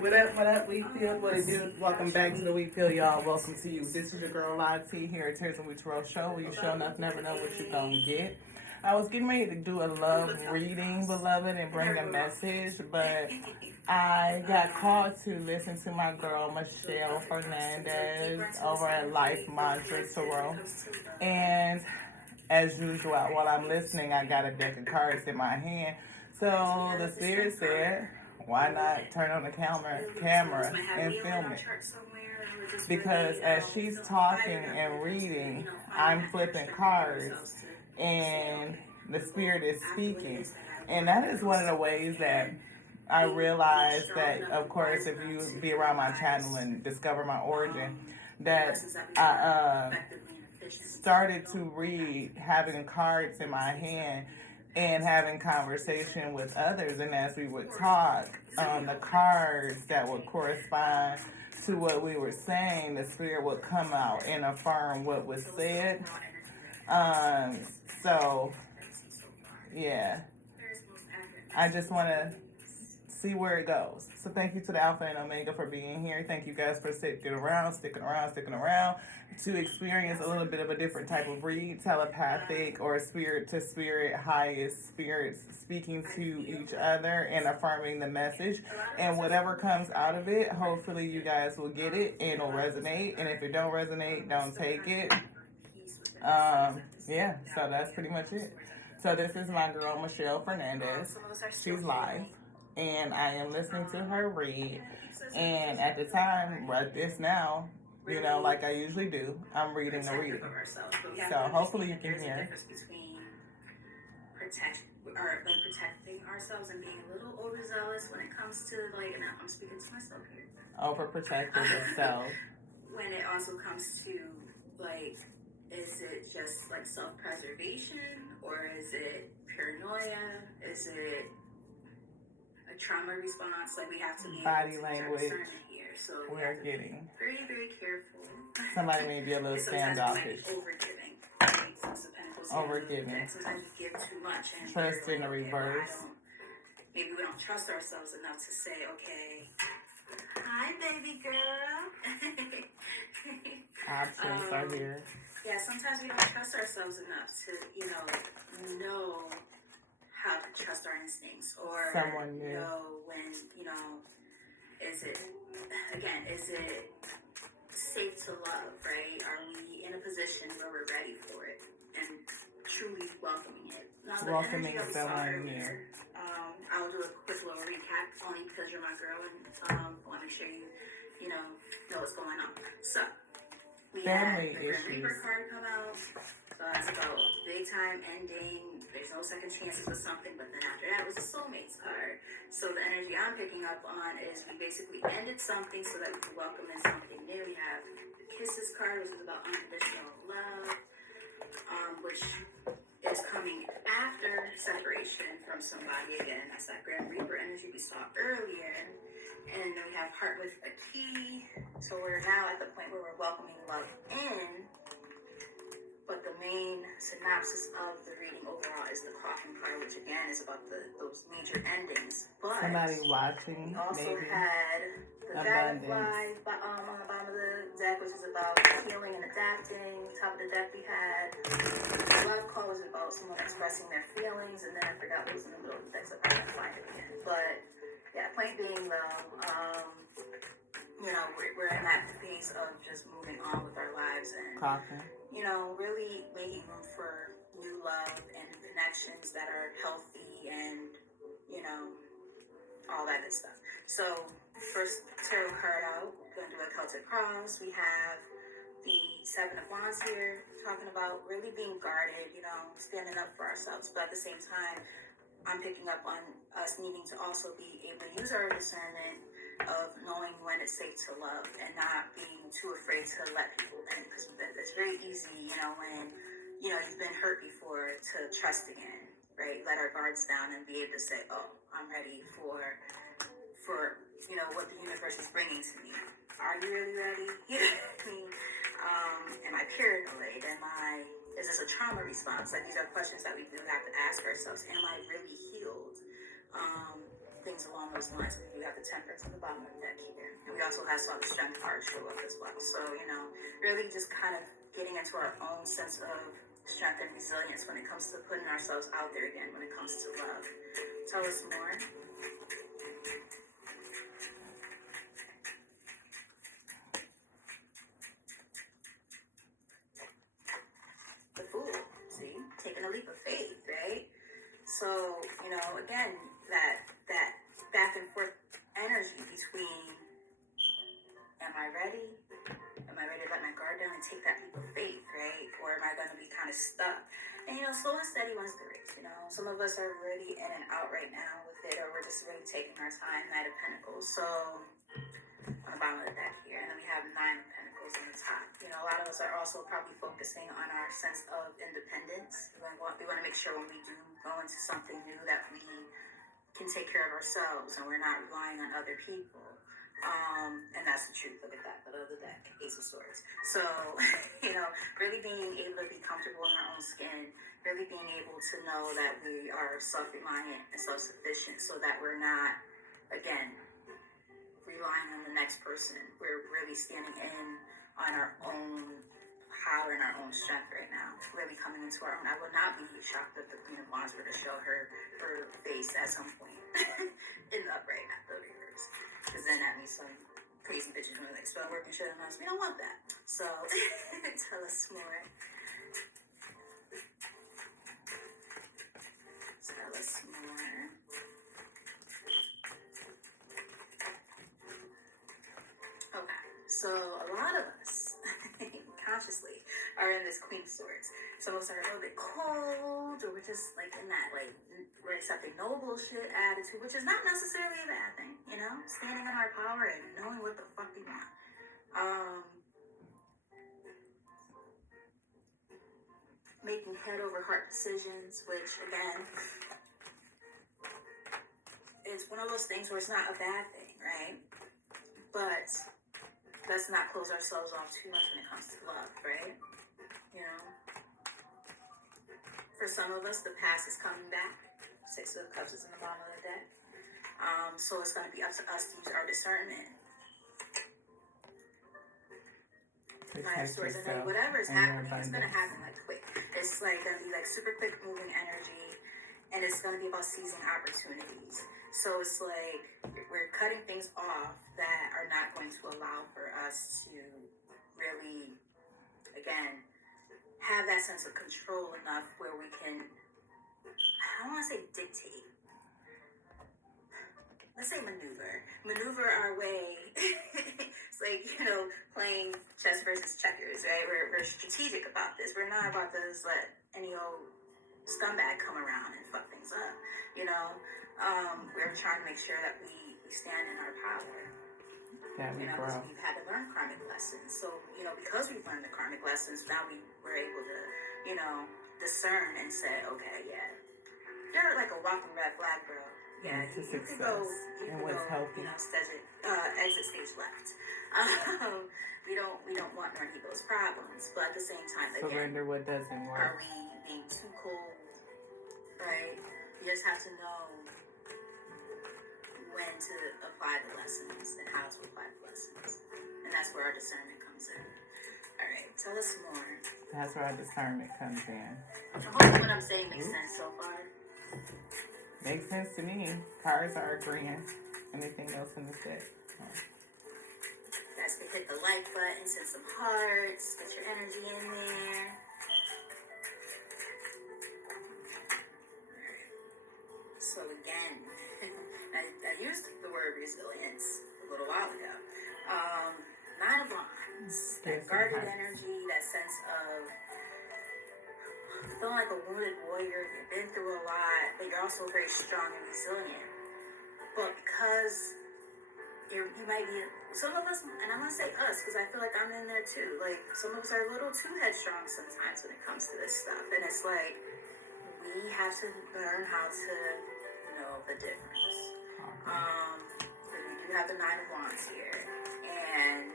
What up, Wheat Field? What it do? Welcome back to the Wheat Field, y'all. Welcome to you. This is your girl, Live T, here at Tears and Wheat Roll Show, where you show enough, never know what you gonna get. I was getting ready to do a love reading, beloved, and bring a message, but I got called to listen to my girl, Michelle Fernandez, over at Life Mantra Tarot. And as usual, while I'm listening, I got a deck of cards in my hand. So the spirit said, why not turn on the camera and film it? Because as she's talking and reading, I'm flipping cards and the spirit is speaking. And that is one of the ways that I realized that, of course, if you be around my channel and discover my origin, that I started to read having cards in my hand and having conversation with others, and as we would talk, the cards that would correspond to what we were saying, the spirit would come out and affirm what was said. So, yeah, I just want to see where it goes. So thank you to the Alpha and Omega for being here. Thank you guys for sticking around to experience a little bit of a different type of read, telepathic or spirit to spirit, highest spirits speaking to each other and affirming the message. And whatever comes out of it, hopefully you guys will get it and it'll resonate. And if it don't resonate, don't take it. Yeah, so that's pretty much it. So this is my girl, Michelle Fernandez. She's live. And I am listening to her read. And at the time, right this now, you know, like I usually do, I'm reading the reading. So hopefully you can hear. Protecting ourselves and being a little overzealous when it comes to, like, and I'm speaking to myself here. Overprotecting yourself. When it also comes to, like, is it just like self-preservation, or is it paranoia? Is it a trauma response? Like, we have to be body language here. So we're getting very, very careful. Somebody may be a little standoffish. Overgiving. Overgiving. Sometimes we give too much. And trust in the reverse. Maybe we don't trust ourselves enough to say, okay, hi, baby girl. Options are here. Yeah, sometimes we don't trust ourselves enough to, know how to trust our instincts, or someone new. Know when, is it safe to love, right? Are we in a position where we're ready for it and truly welcoming it? Now, welcoming someone new. I'll do a quick little recap, only because you're my girl, and want to make sure you know what's going on. So, we family had the issues. Reaper card come out. So that's about big time ending. There's no second chances with something, but then after that was the soulmates card. So the energy I'm picking up on is we basically ended something so that we can welcome in something new. We have the kisses card, which is about unconditional love, which is coming after separation from somebody. Again, that's that Grand Reaper energy we saw earlier. And then we have heart with a key. So we're now at the point where we're welcoming love in. But the main synopsis of the reading overall is the coffin card, which again is about those major endings. But somebody watching, we also maybe. had the dragonfly on the bottom of the deck, which is about healing and adapting. Top of the deck we had the love call, which is about someone expressing their feelings, and then I forgot what was in the middle of the deck, so I can't find it again. But yeah, point being though, we're in that phase of just moving on with our lives and really making room for new love and connections that are healthy and all that good stuff. So first tarot card out, gonna do a Celtic cross. We have the Seven of Wands here, talking about really being guarded, standing up for ourselves, but at the same time I'm picking up on us needing to also be able to use our discernment of knowing when it's safe to love and not being too afraid to let people in, because it's very easy, when you've been hurt before, to trust again, right? Let our guards down and be able to say, oh, I'm ready for what the universe is bringing to me. Are you really ready? You know what I mean? Am I paranoid? Is this a trauma response? Like, these are questions that we do have to ask ourselves. Am I really healed? things along those lines. We have the Temperance on the bottom of the deck here. And we also have saw the Strength card show up as well. So, really just kind of getting into our own sense of strength and resilience when it comes to putting ourselves out there again, when it comes to love. Tell us more. The Fool, see? Taking a leap of faith, right? So, again, that back and forth energy between am I ready? Am I ready to let my guard down and take that leap of faith, right? Or am I going to be kind of stuck? And, slow and steady wins the race, Some of us are really in and out right now with it, or we're just really taking our time, Knight of Pentacles. So, on the bottom of the deck here. And then we have Nine of Pentacles on the top. A lot of us are also probably focusing on our sense of independence. We want to make sure when we do go into something new that we can take care of ourselves and we're not relying on other people. And that's the truth. Look at that, the other deck, Ace of Swords. So, really being able to be comfortable in our own skin, really being able to know that we are self-reliant and self-sufficient so that we're not, again, relying on the next person. We're really standing in on our own power and our own strength right now. Really coming into our own. I would not be shocked if the Queen of Wands were to show her face at some point in the upright, not the reverse. Because then that means some crazy bitches when like spell work and shit on us. We don't want that. So tell us more. Tell us more. Okay, so a lot of us consciously are in this Queen of Swords. Some of us are a little bit cold, or we're just like in that we're accepting no bullshit attitude, which is not necessarily a bad thing, standing in our power and knowing what the fuck we want. Making head over heart decisions, which again is one of those things where it's not a bad thing, right? But let's not close ourselves off too much when it comes to love, right? For some of us, the past is coming back. Six of Cups is in the bottom of the deck. So it's going to be up to us to use our discernment. Nine of Swords, and then whatever is happening, it's going to happen quick. It's going to be super quick moving energy, and it's going to be about seizing opportunities. So it's we're cutting things off that are not going to allow for us to really, again, have that sense of control enough where we can, I don't want to say dictate. Let's say maneuver our way. It's playing chess versus checkers, right? We're strategic about this. We're not about to just let any old scumbag come around and fuck things up, We're trying to make sure that we stand in our power. Because we've had to learn karmic lessons. So, because we've learned the karmic lessons, now we're able to, discern and say, okay, yeah, you're like a walking red flag, bro. Yeah, you could go, healthy. Exit stage left. We don't want none of those problems, but at the same time, surrender what doesn't work. Are we being too cold? Right? You just have to know when to apply the lessons and how to apply the lessons, and that's where our discernment comes in. All right, tell us more. That's where our discernment comes in. I hope what I'm saying makes sense so far. Makes sense to me. Cards are agreeing. Anything else in the set? Guys can hit the like button, send some hearts, get your energy in there. So again, I used the word resilience a little while ago. Nine of Wands, that guarded energy, that sense of feeling like a wounded warrior. You've been through a lot, but you're also very strong and resilient. But because you might be, some of us, and I'm gonna say us, because I feel like I'm in there too. Some of us are a little too headstrong sometimes when it comes to this stuff, and it's we have to learn how to know the difference. We do have the Nine of Wands here, and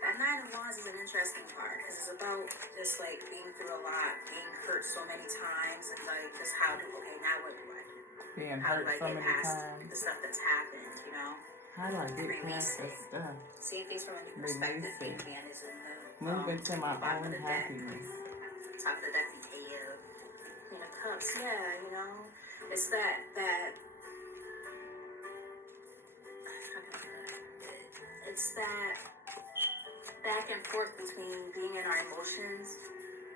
that Nine of Wands is an interesting part because it's about just being through a lot, being hurt so many times, and just how to, okay, now what do I do? Being How do hurt I so get many past times. the stuff that's happened, you know? How do I get Release past it. this stuff? Seeing things from a new Release perspective. it. Man is in the Move into my bottom own of the deck. happiness. Top of the deck, the Queen of Cups. Yeah, you know, it's that it's that back and forth between being in our emotions.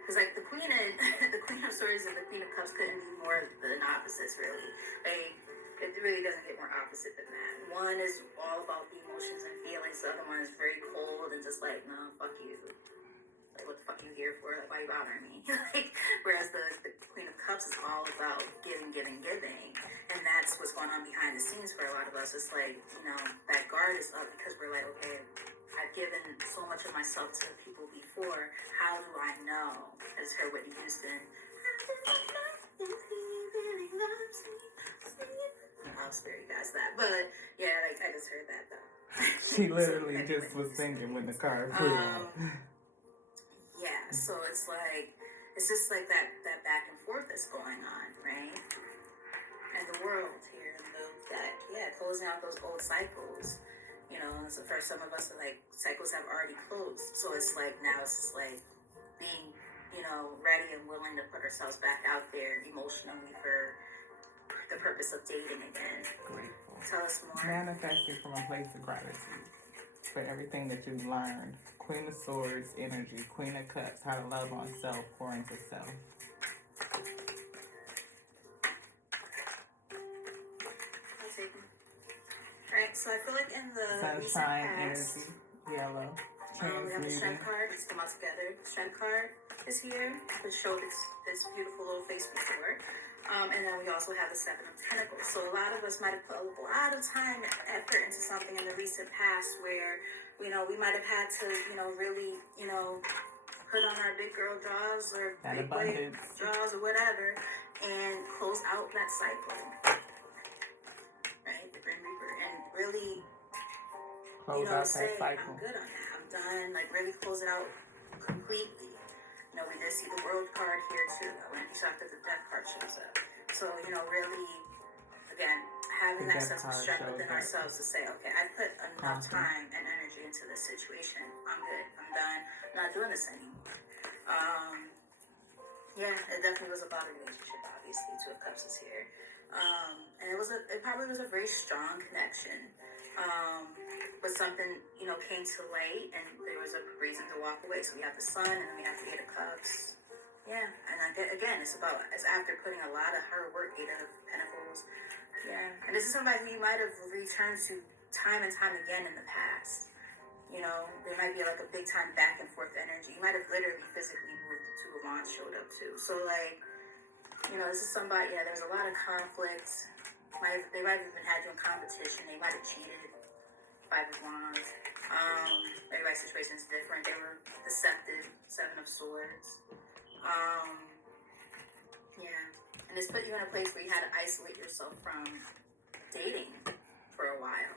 Because like the Queen of Swords and the Queen of Cups couldn't be more than opposites, really. Like it really doesn't get more opposite than that. One is all about the emotions and feelings. The other one is very cold and just like, no, fuck you. Like, what the fuck are you here for? Like, why are you bothering me? Like, whereas the Queen of Cups is all about giving. And that's what's going on behind the scenes for a lot of us. It's like, you know, that guard is up because we're like, okay, I've given so much of myself to people before. How do I know? I just heard Whitney Houston. I'll spare you guys that. But, yeah, like, I just heard that, though. She literally just was singing when the car flew out. Yeah, so it's like, it's just like that back and forth that's going on, right? And the world here, and that, yeah, closing out those old cycles. You know, so for some of us, like, cycles have already closed. So it's like, now it's just like being, you know, ready and willing to put ourselves back out there emotionally for the purpose of dating again. Grateful. Tell us more. Manifesting from a place of gratitude for everything that you've learned. Queen of Swords energy, Queen of Cups, how to love on self, pour into self. Alright, so I feel like in the Sunshine past, energy, yellow, we have the transmuting. Strength card. Let's come out together. The Strength card is here, which showed its beautiful little face before. And then we also have the Seven of Pentacles. So a lot of us might have put a lot of time and effort into something in the recent past where, you know, we might have had to, you know, really, you know, put on our big girl draws or That big boy abundance. draws or whatever and close out that cycle. Right? The Grim Reaper. And really, Close you know, out say, that cycle. I'm good on that. I'm done. Like, really close it out completely. You know, we did see the World card here, too. I wouldn't be shocked if the Death card shows up. So, you know, really, again, having The that Death sense of card strength shows within up. ourselves to say, okay, I put enough Confidence. time and energy into this situation. I'm good. I'm done. I'm not doing this anymore. Yeah, it definitely was about a relationship, obviously. Two of Cups is here. And it probably was a very strong connection. But something, you know, came to light and there was a reason to walk away. So we have the Sun and then we have the Eight of Cups. Yeah, and again, it's after putting a lot of hard work, Eight of Pentacles. Yeah, and this is somebody who you might have returned to time and time again in the past. You know, there might be like a big time back and forth energy. You might have literally physically moved. The Two of Wands showed up too. So like, you know, this is somebody, yeah, there's a lot of conflict. They might have even had you in competition. They might have cheated. Five of Wands. Everybody's situation is different. They were deceptive. Seven of Swords. Yeah. And it's put you in a place where you had to isolate yourself from dating for a while.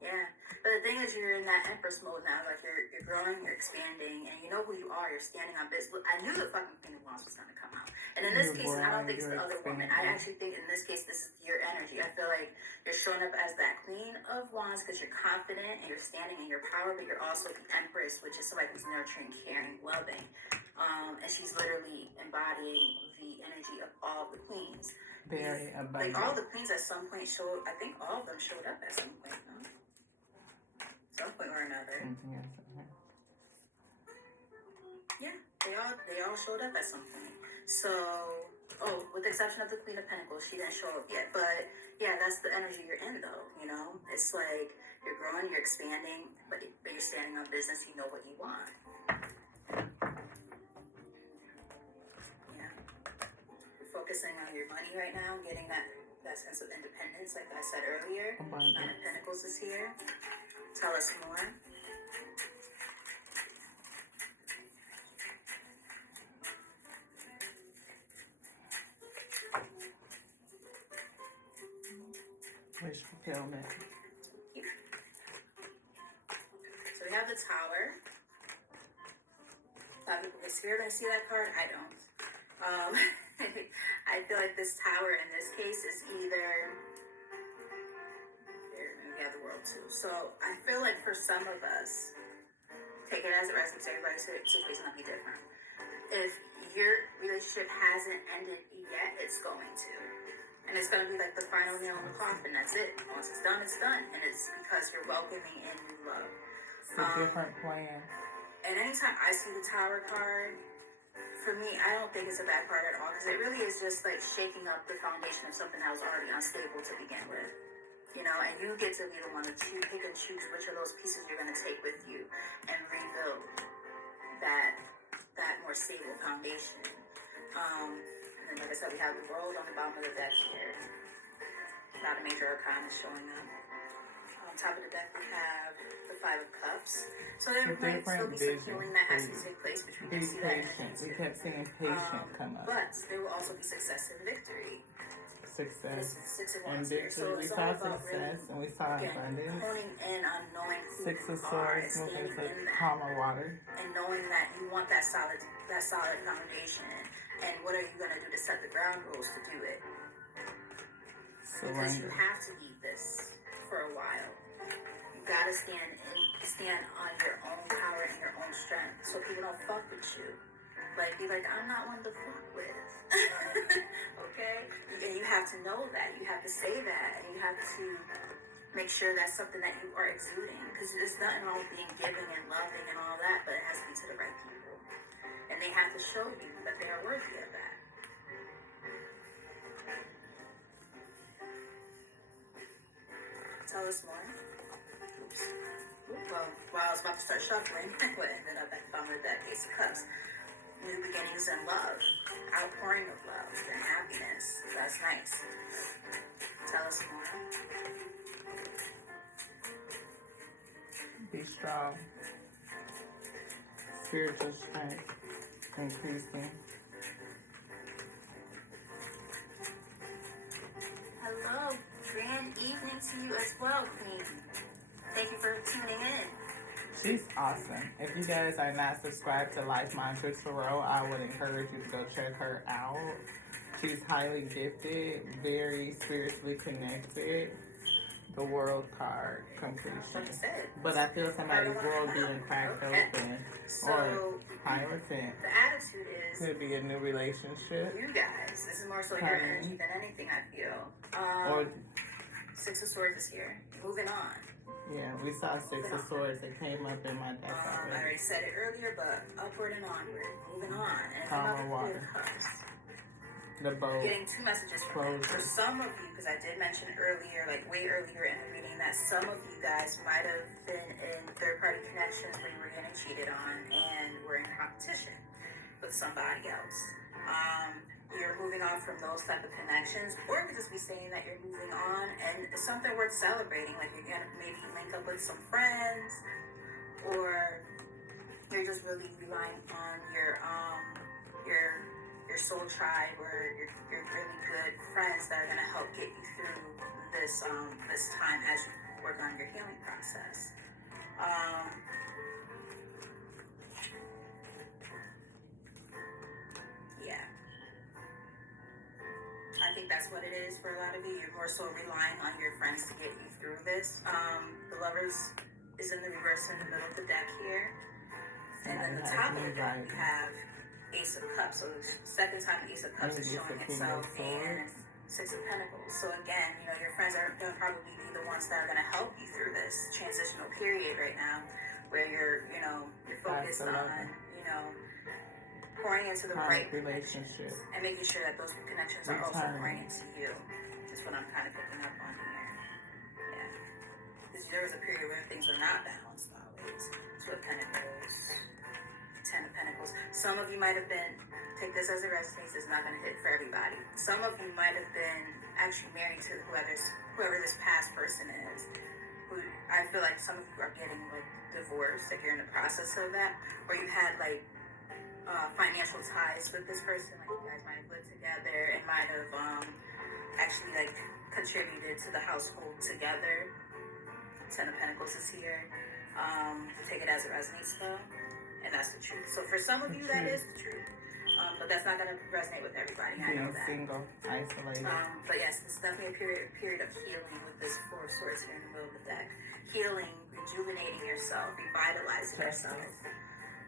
Yeah. But the thing is, you're in that Empress mode now. Like, you're growing, you're expanding, and you know who you are. You're standing on business. I knew the fucking Queen of Wands was going to come out. And in this case, I don't think it's the other woman. I actually think in this case, this is your energy. I feel like you're showing up as that Queen of Wands because you're confident and you're standing in your power, but you're also the Empress, which is somebody who's nurturing, caring, loving. And she's literally embodying the energy of all the queens. Very abundant. Like, all the queens at some point I think all of them showed up at some point, no? Some point or another. Mm-hmm. Yeah, they all showed up at some point. So, with the exception of the Queen of Pentacles, she didn't show up yet. But yeah, that's the energy you're in, though. You know, it's like you're growing, you're expanding, but you're standing on business. You know what you want. Yeah, you're focusing on your money right now, getting that sense of independence, like I said earlier. Abundance. Nine of Pentacles is here. Tell us more. Wish fulfillment. So we have the Tower. A lot of people get scared when I see that card. I don't. I feel like this tower in this case is either here, and we have the world too. So I feel like for some of us, take it as it resonates. Everybody's situation might be different. If your relationship hasn't ended yet, it's going to. And it's going to be like the final nail in the coffin. That's it. Once it's done, it's done. And it's because you're welcoming in new love. It's a different plan. And anytime I see the Tower card, for me, I don't think it's a bad card at all. Because it really is just like shaking up the foundation of something that was already unstable to begin with. You know, and you get to be the one to pick and choose which of those pieces you're going to take with you and rebuild that more stable foundation. And then, like I said, we have the world on the bottom of the deck here. Not a major arcana showing up. On top of the deck, we have the Five of Cups. So there might still be some healing that has to take place between Be see that patient. energy We too. kept seeing patient come up. But there will also be success and victory. Success Six of and Wands here. victory. So We it's saw all about success really, and we saw again, abundance. honing in on knowing who Six of you are and Swords moving standing to in that. calmer water. And knowing that you want that solid foundation, and what are you going to do to set the ground rules to do it? Because you Surrender. have to lead this for a while. You gotta stand on your own power and your own strength, so people don't fuck with you. Like, be like, I'm not one to fuck with. Okay? And you have to know that. You have to say that, and you have to make sure that's something that you are exuding. Because there's nothing wrong with being giving and loving and all that, but it has to be to the right people. And they have to show you that they are worthy of that. Tell us more. Oops. Well, while I was about to start shuffling, what ended up at the bottom of that Ace of Cups. New beginnings and love. Outpouring of love and happiness. That's nice. Tell us more. Be strong. Spiritual strength increasing. Hello. Grand evening to you as well, Queen. Thank you for tuning in. She's awesome. If you guys are not subscribed to Life Mantras Tarot, I would encourage you to go check her out. She's highly gifted, very spiritually connected. The World card completion. Like I said. But I feel somebody's world being cracked open. Or So, Hierophant. the attitude is, Could be a new relationship. you guys, this is more so your energy than anything, I feel. Or, Six of Swords is here. Moving on. yeah, we saw Six of Swords that came up in my deck I already. already said it earlier, but upward and onward. Moving on. And Calm another and Queen water. of Cups. The boat. Getting two messages from Closure. for some of you, because I did mention earlier, like way earlier in the reading, that some of you guys might have been in third-party connections where you were getting cheated on and were in competition with somebody else. You're moving on from those type of connections, or it could just be saying that you're moving on and it's something worth celebrating. Like you're gonna maybe link up with some friends, or you're just really relying on your soul tribe or your really good friends that are gonna help get you through this this time as you work on your healing process. Yeah. I think that's what it is for a lot of you. You're more so relying on your friends to get you through this. The Lovers is in the reverse in the middle of the deck here. And then the top of the deck we have Ace of Cups. So the second time the Ace of Cups is showing itself, and Six of Pentacles. So again, you know, your friends are going to probably be the ones that are going to help you through this transitional period right now, where you're focused on, pouring into the right relationship and making sure that those connections are also pouring into you. That's what I'm kind of picking up on here. Yeah. Because there was a period where things were not balanced always. Two of Pentacles, Ten of Pentacles. Some of you might have been, take this as it resonates, it's not going to hit for everybody. Some of you might have been actually married to whoever this past person is. Who I feel like some of you are getting like divorced, like you're in the process of that, or you had like financial ties with this person, like you guys might have lived together and might have actually like contributed to the household together. Ten of Pentacles is here. Take it as it resonates though, and that's the truth. So for some of you, that is the truth. But that's not going to resonate with everybody. I know Being that. single, isolated. But yes, this is definitely a period of healing with this Four of Swords here in the middle of the deck. Healing, rejuvenating yourself, revitalizing yourself.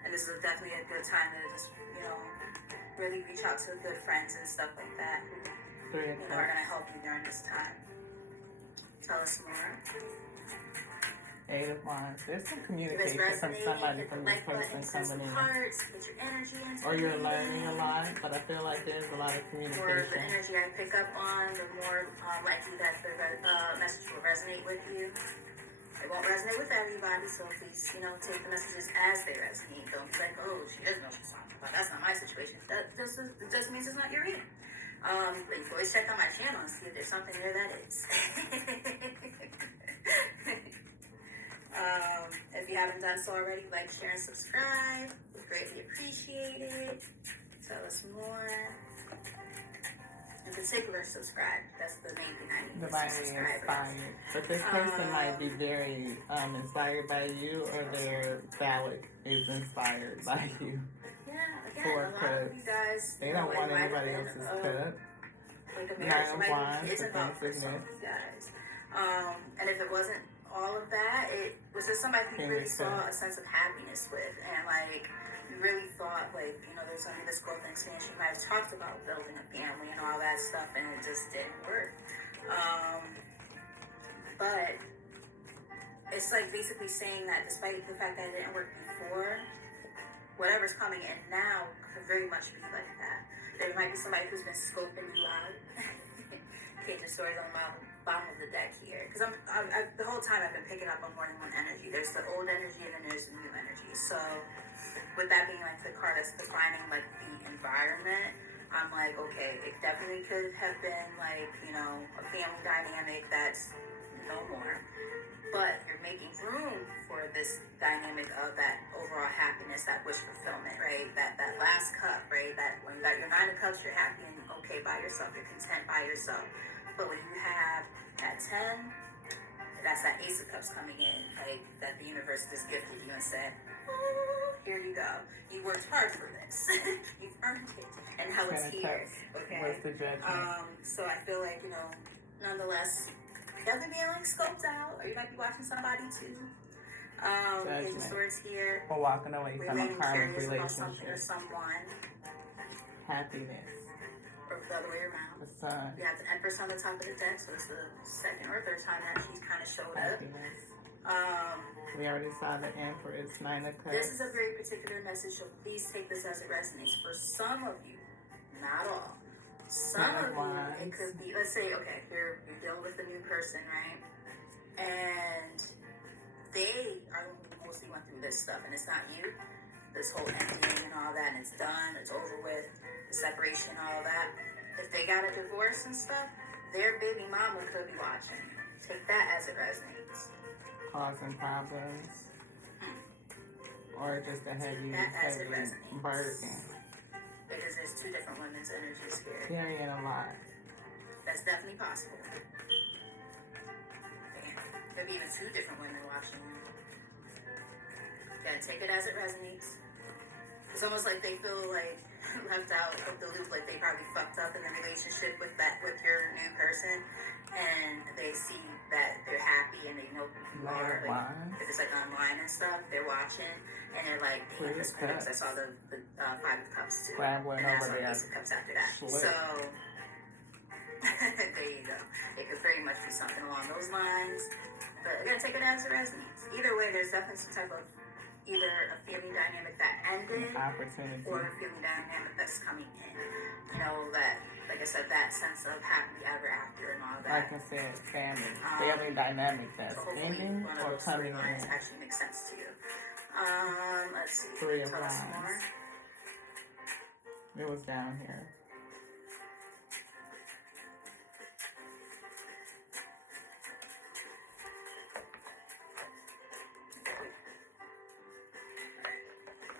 And this is definitely a good time to just, really reach out to good friends and stuff like that who, Three of are going to Cups. help you during this time. Tell us more. Eight of Wands. There's some If it's communication from resonating, somebody, hit the from this like button, person send some coming in. hearts, get your energy into Or you're the learning a reading. lot, but I feel like there's a lot of The more the communication. energy I pick up on, the more likely that the message will resonate with you. It won't resonate with everybody, so please, take the messages as they resonate. Don't be like, oh, she doesn't know what she's talking about. That's not my situation. That just means it's not your reading. But you can always check out my channel and see if there's something there that is. If you haven't done so already, like, share, and subscribe. We greatly appreciate it. Tell us more. In particular, subscribe. That's the main thing I need. Divinely inspired. But this person might be very inspired by you, or their ballot is inspired by you. Yeah, again, Four a lot of cups. you guys. They don't want it might have anybody been, else's cup. Like a Nine marriage, of somebody Wands, is involved for some defensiveness. of you guys. And if it wasn't all of that, it was just somebody who King really of saw Cups. a sense of happiness with, and like you really thought there's gonna be this growth and expansion. You might have talked about building a family and all that stuff, and it just didn't work. But it's like basically saying that despite the fact that it didn't work before, whatever's coming in now could very much be like that. There might be somebody who's been scoping you out. Page of Swords on the bottom of the deck here, because the whole time I've been picking up on more than one energy. There's the old energy and then there's the new energy. So with that being like the card that's defining like the environment, I'm like, okay, it definitely could have been like, a family dynamic that's no more. But you're making room for this dynamic of that overall happiness, that wish fulfillment, right? That last cup, right? That when you got your Nine of Cups, you're happy and okay by yourself. You're content by yourself. But when you have that 10, that's that Ace of Cups coming in, like that the universe just gifted you and said, oh, here you go. You worked hard for this. You've earned it. And now it's Ten of here. Cups. Okay. What's the judgment? So I feel like, nonetheless, definitely being like scoped out, or you might be watching somebody too. Page of Swords here. Or walking away We're from a really karmic curious about something or relationship. someone, Happiness. or the other way around. The sun. You have the Empress on the top of the deck, so it's the second or third time that she's kind of showed up. Happiness. Um, We already saw the Empress. Nine of Cups. this is a very particular message, so please take this as it resonates. For some of you, not all. Some Nine of of you, Wands. it could be, let's say, okay, you're dealing with a new person, right? And they are the one who mostly went through this stuff, and it's not you. This whole ending and all that, and it's done, it's over with, the separation, all that. If they got a divorce and stuff, their baby mama could be watching. Take that as it resonates. Causing problems. Or just a heavy, That as it heavy resonates. burden. Because there's two different women's energies here. Carrying a lot. That's definitely possible. There'd be even two different women watching you. Gotta take it as it resonates. It's almost like they feel like left out of the loop, like they probably fucked up in the relationship with your new person, and they see that they're happy and they know who you are. Like, Wands. if it's like online and stuff, they're wating and they're like, damn, this because I saw the Five of Cups too. Grab one And that's over what there. Ace of Cups after that. Slip. So there you go. It could very much be something along those lines. But again, take it as it resonates. Either way, there's definitely some type of either a family dynamic that ended Opportunity. or a family dynamic that's coming in. That, like I said, that sense of happily ever after and all that. Like I said, family dynamic that's So hopefully ending one of or those coming storylines in. actually makes sense to you. Let's see. Three of Tell us Wands. more. It was down here.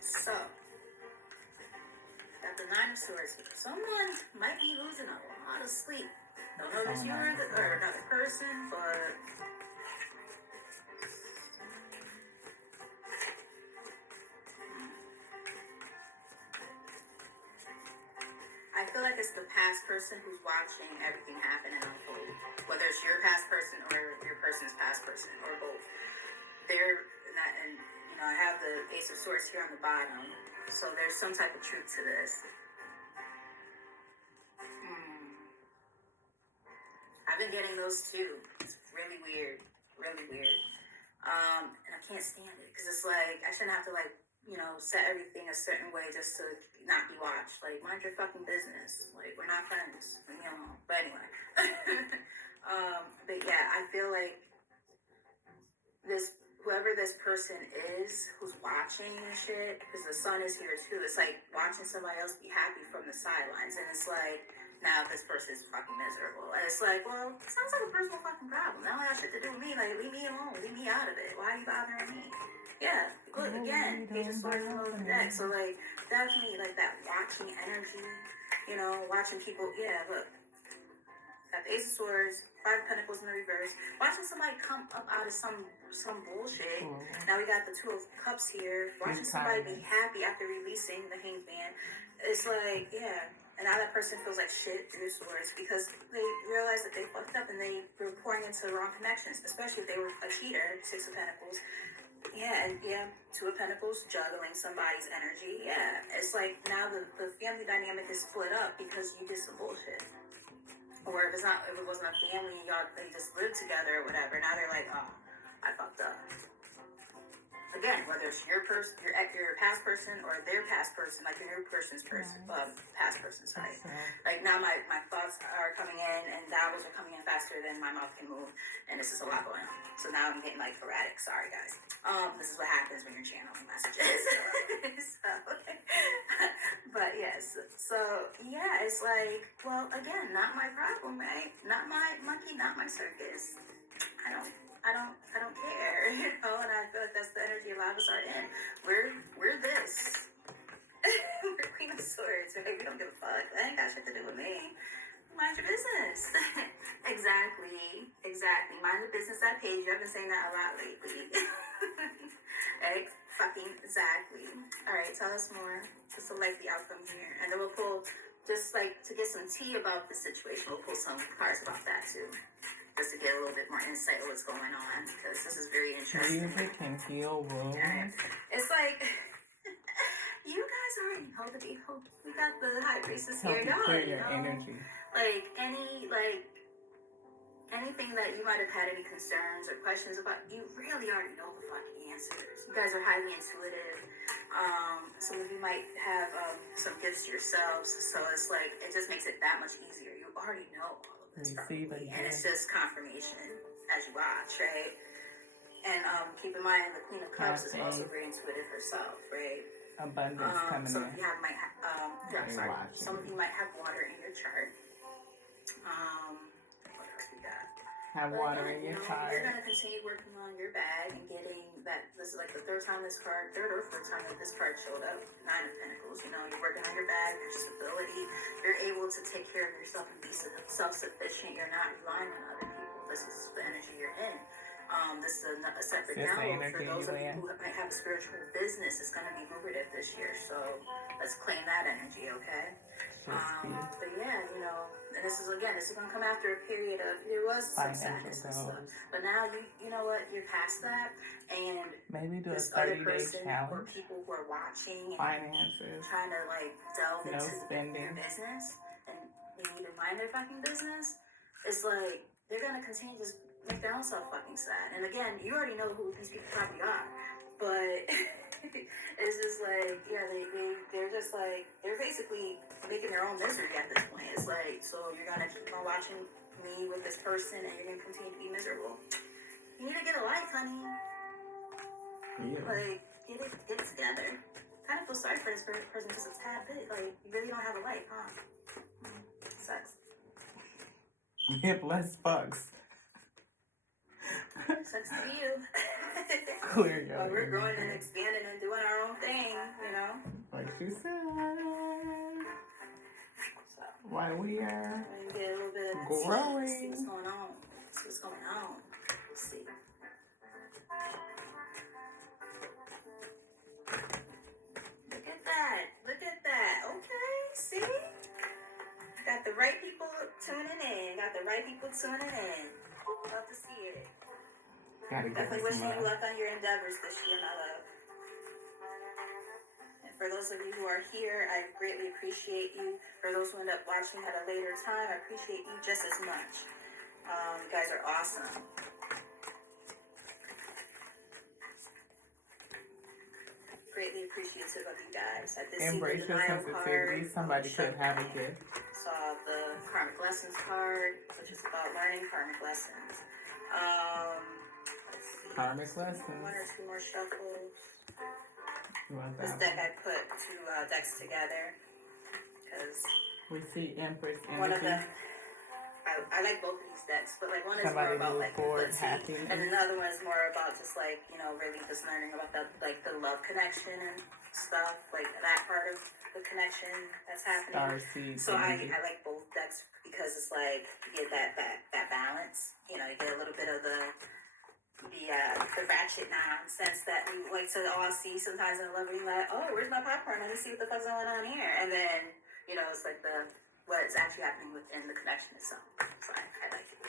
So, got the Nine of Swords here. Someone might be losing a lot of sleep. Don't know if it's you or another person, but it's the past person who's watching everything happen and unfold. Whether it's your past person or your person's past person or both. And you know, I have the Ace of Swords here on the bottom. So there's some type of truth to this. I've been getting those too. It's really weird. Really weird. And I can't stand it because it's like, I shouldn't have to like, you know, set everything a certain way just to not be watched. Like, mind your fucking business. Like, we're not friends. Leave me alone. But anyway. But yeah, I feel like whoever this person is who's watching and shit, because the sun is here too, it's like watching somebody else be happy from the sidelines. And it's like, now this person is fucking miserable. And it's like, well, it sounds like a personal fucking problem. That don't have shit to do with me. Like, leave me alone. Leave me out of it. Why are you bothering me? Yeah, good. Again, Page of Swords in the deck. So, like, definitely, like, that watching energy, you know, watching people. Yeah, look. Got the Ace of Swords, Five of Pentacles in the reverse. Watching somebody come up out of some bullshit. Now we got the Two of Cups here. Watching somebody be happy after releasing the Hanged Man. It's like, yeah. And now that person feels like shit through the swords because they realized that they fucked up and they were pouring into the wrong connections, especially if they were a cheater. Six of Pentacles. Yeah, and yeah, Two of Pentacles, juggling somebody's energy. Yeah, it's like now the family dynamic is split up because you did some bullshit. Or if it wasn't a family and they just lived together or whatever, now they're like, oh, I fucked up. Again, whether it's your past person or their past person, like your new person's past person side. Like now my thoughts are coming in and vowels are coming in faster than my mouth can move, and this is a lot going on. So now I'm getting like erratic. Sorry guys. This is what happens when you're channeling messages. But yes, so yeah, it's like, well, again, not my problem, right? Not my monkey, not my circus. I don't care, you know, and I feel like that's the energy a lot of us are in. We're this. We're Queen of Swords, right? We don't give a fuck. That ain't got shit to do with me. Mind your business. Exactly. Mind the business that pays you. I've been saying that a lot lately. Right? Fucking exactly. Alright, tell us more. Just to like the outcome here. And then we'll pull, just like to get some tea about the situation, we'll pull some cards about that too. Just to get a little bit more insight of what's going on, because this is very interesting. Music can heal wounds. It's like, you guys already know the deal. We got the High Priestess here. Y'all already know. Energy. Like, anything that you might have had any concerns or questions about, you really already know the fucking answers. You guys are highly intuitive. Some of you might have some gifts yourselves, so it's like, it just makes it that much easier. You already know all of this probably, and it's just confirmation as you watch, right? And keep in mind, the Queen of Cups is also very intuitive herself, right? Abundance coming some in. of you might have, some of you might have water in your chart. What else we got? Have water in your chart. You're going to continue working on your bag and getting that. This is like the third or fourth time that this card showed up. Nine of Pentacles. You know, you're working on your bag, your stability. You're able to take care of yourself and be self-sufficient. You're not relying on other people. This is the energy you're in. This is a separate download for those of you who might have a spiritual business. It's going to be lucrative this year, so let's claim that energy, okay? But yeah, you know, and this is going to come after a period of, there was some sadness and stuff, but now you know what, you're past that, and maybe do a this other 30-day person challenge. or people who are watching and finances, trying to like delve into spending. Your business, and they need to mind their fucking business. It's like they're going to continue to make their own self fucking sad. And again, you already know who these people probably are, but it's just like, yeah, they're just like, they're basically making their own misery at this point. It's like, so you're gonna keep on watching me with this person and you're gonna continue to be miserable. You need to get a life, honey. Yeah. Like, get it together. Kind of feel sorry for this person because it's tad bit, like, you really don't have a life, huh? Sucks. Get less fucks. Sucks to be you. Clear your But we're growing and expanding and doing our own thing, you know? Like she said. So, while we are get a little bit of growing. See what's going on. See what's going on. Let's see. Look at that. Okay, see? of people tuning in. Love to see it. Gotta give Definitely us wishing some you love. luck on your endeavors this year, my love. And for those of you who are here, I greatly appreciate you. For those who end up watching at a later time, I appreciate you just as much. You guys are awesome. Greatly appreciative of you guys. I did see Embrace the your denial sensitivity. card. Somebody could have a gift. Saw the karmic lessons card, which is about learning karmic lessons. Let's see. Karmic lessons. One or two more shuffles. You want This that deck one? I put two decks together because We see Empress one of them, energy. I like both of these decks, but like one is Somebody more about move like forward, infancy, happiness. and another one is more about just like, you know, really just learning about the love connection and stuff, like that part of the connection that's happening. Starseed So energy. I like both decks because it's like you get that balance. You know, you get a little bit of the ratchet nonsense that we like to all see sometimes in love. You're like, oh, where's my popcorn? Let me see what the fuck's going on here. And then, you know, it's like what's actually happening within the connection itself. So I like it.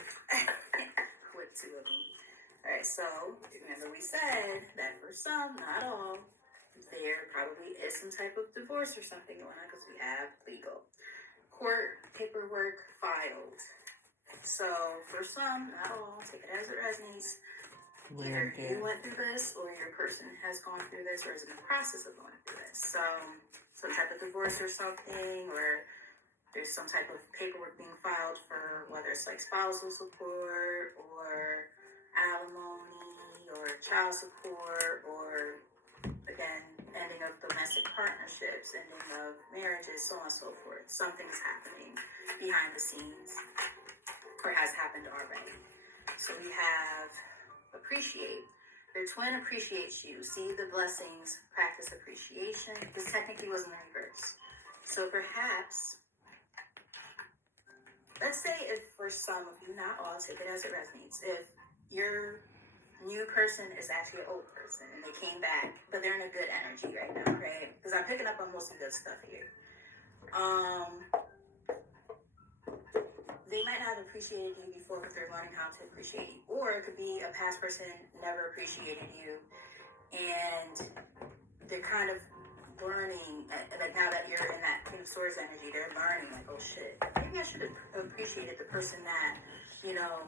With two of them. Alright, so remember we said that for some, not all, there probably is some type of divorce or something going on because we have legal court paperwork filed. So for some, not all, take it as it resonates. Either you went through this or your person has gone through this or is in the process of going through this. So some type of divorce or something, or there's some type of paperwork being filed for whether it's like spousal support or alimony or child support, or again, ending of domestic partnerships, ending of marriages, so on and so forth. Something's happening behind the scenes or has happened already. So we have appreciate. Your twin appreciates you. See the blessings, practice appreciation. This technically was in the reverse. So perhaps, let's say if for some of you, not all, take it as it resonates, if your new person is actually an old person and they came back, but they're in a good energy right now, right? Because I'm picking up on mostly good stuff here. They might not have appreciated you before, but they're learning how to appreciate you. Or it could be a past person never appreciated you, and they're kind of learning, like now that you're in that King of Swords energy, they're learning, like, oh shit, maybe I should have appreciated the person that, you know,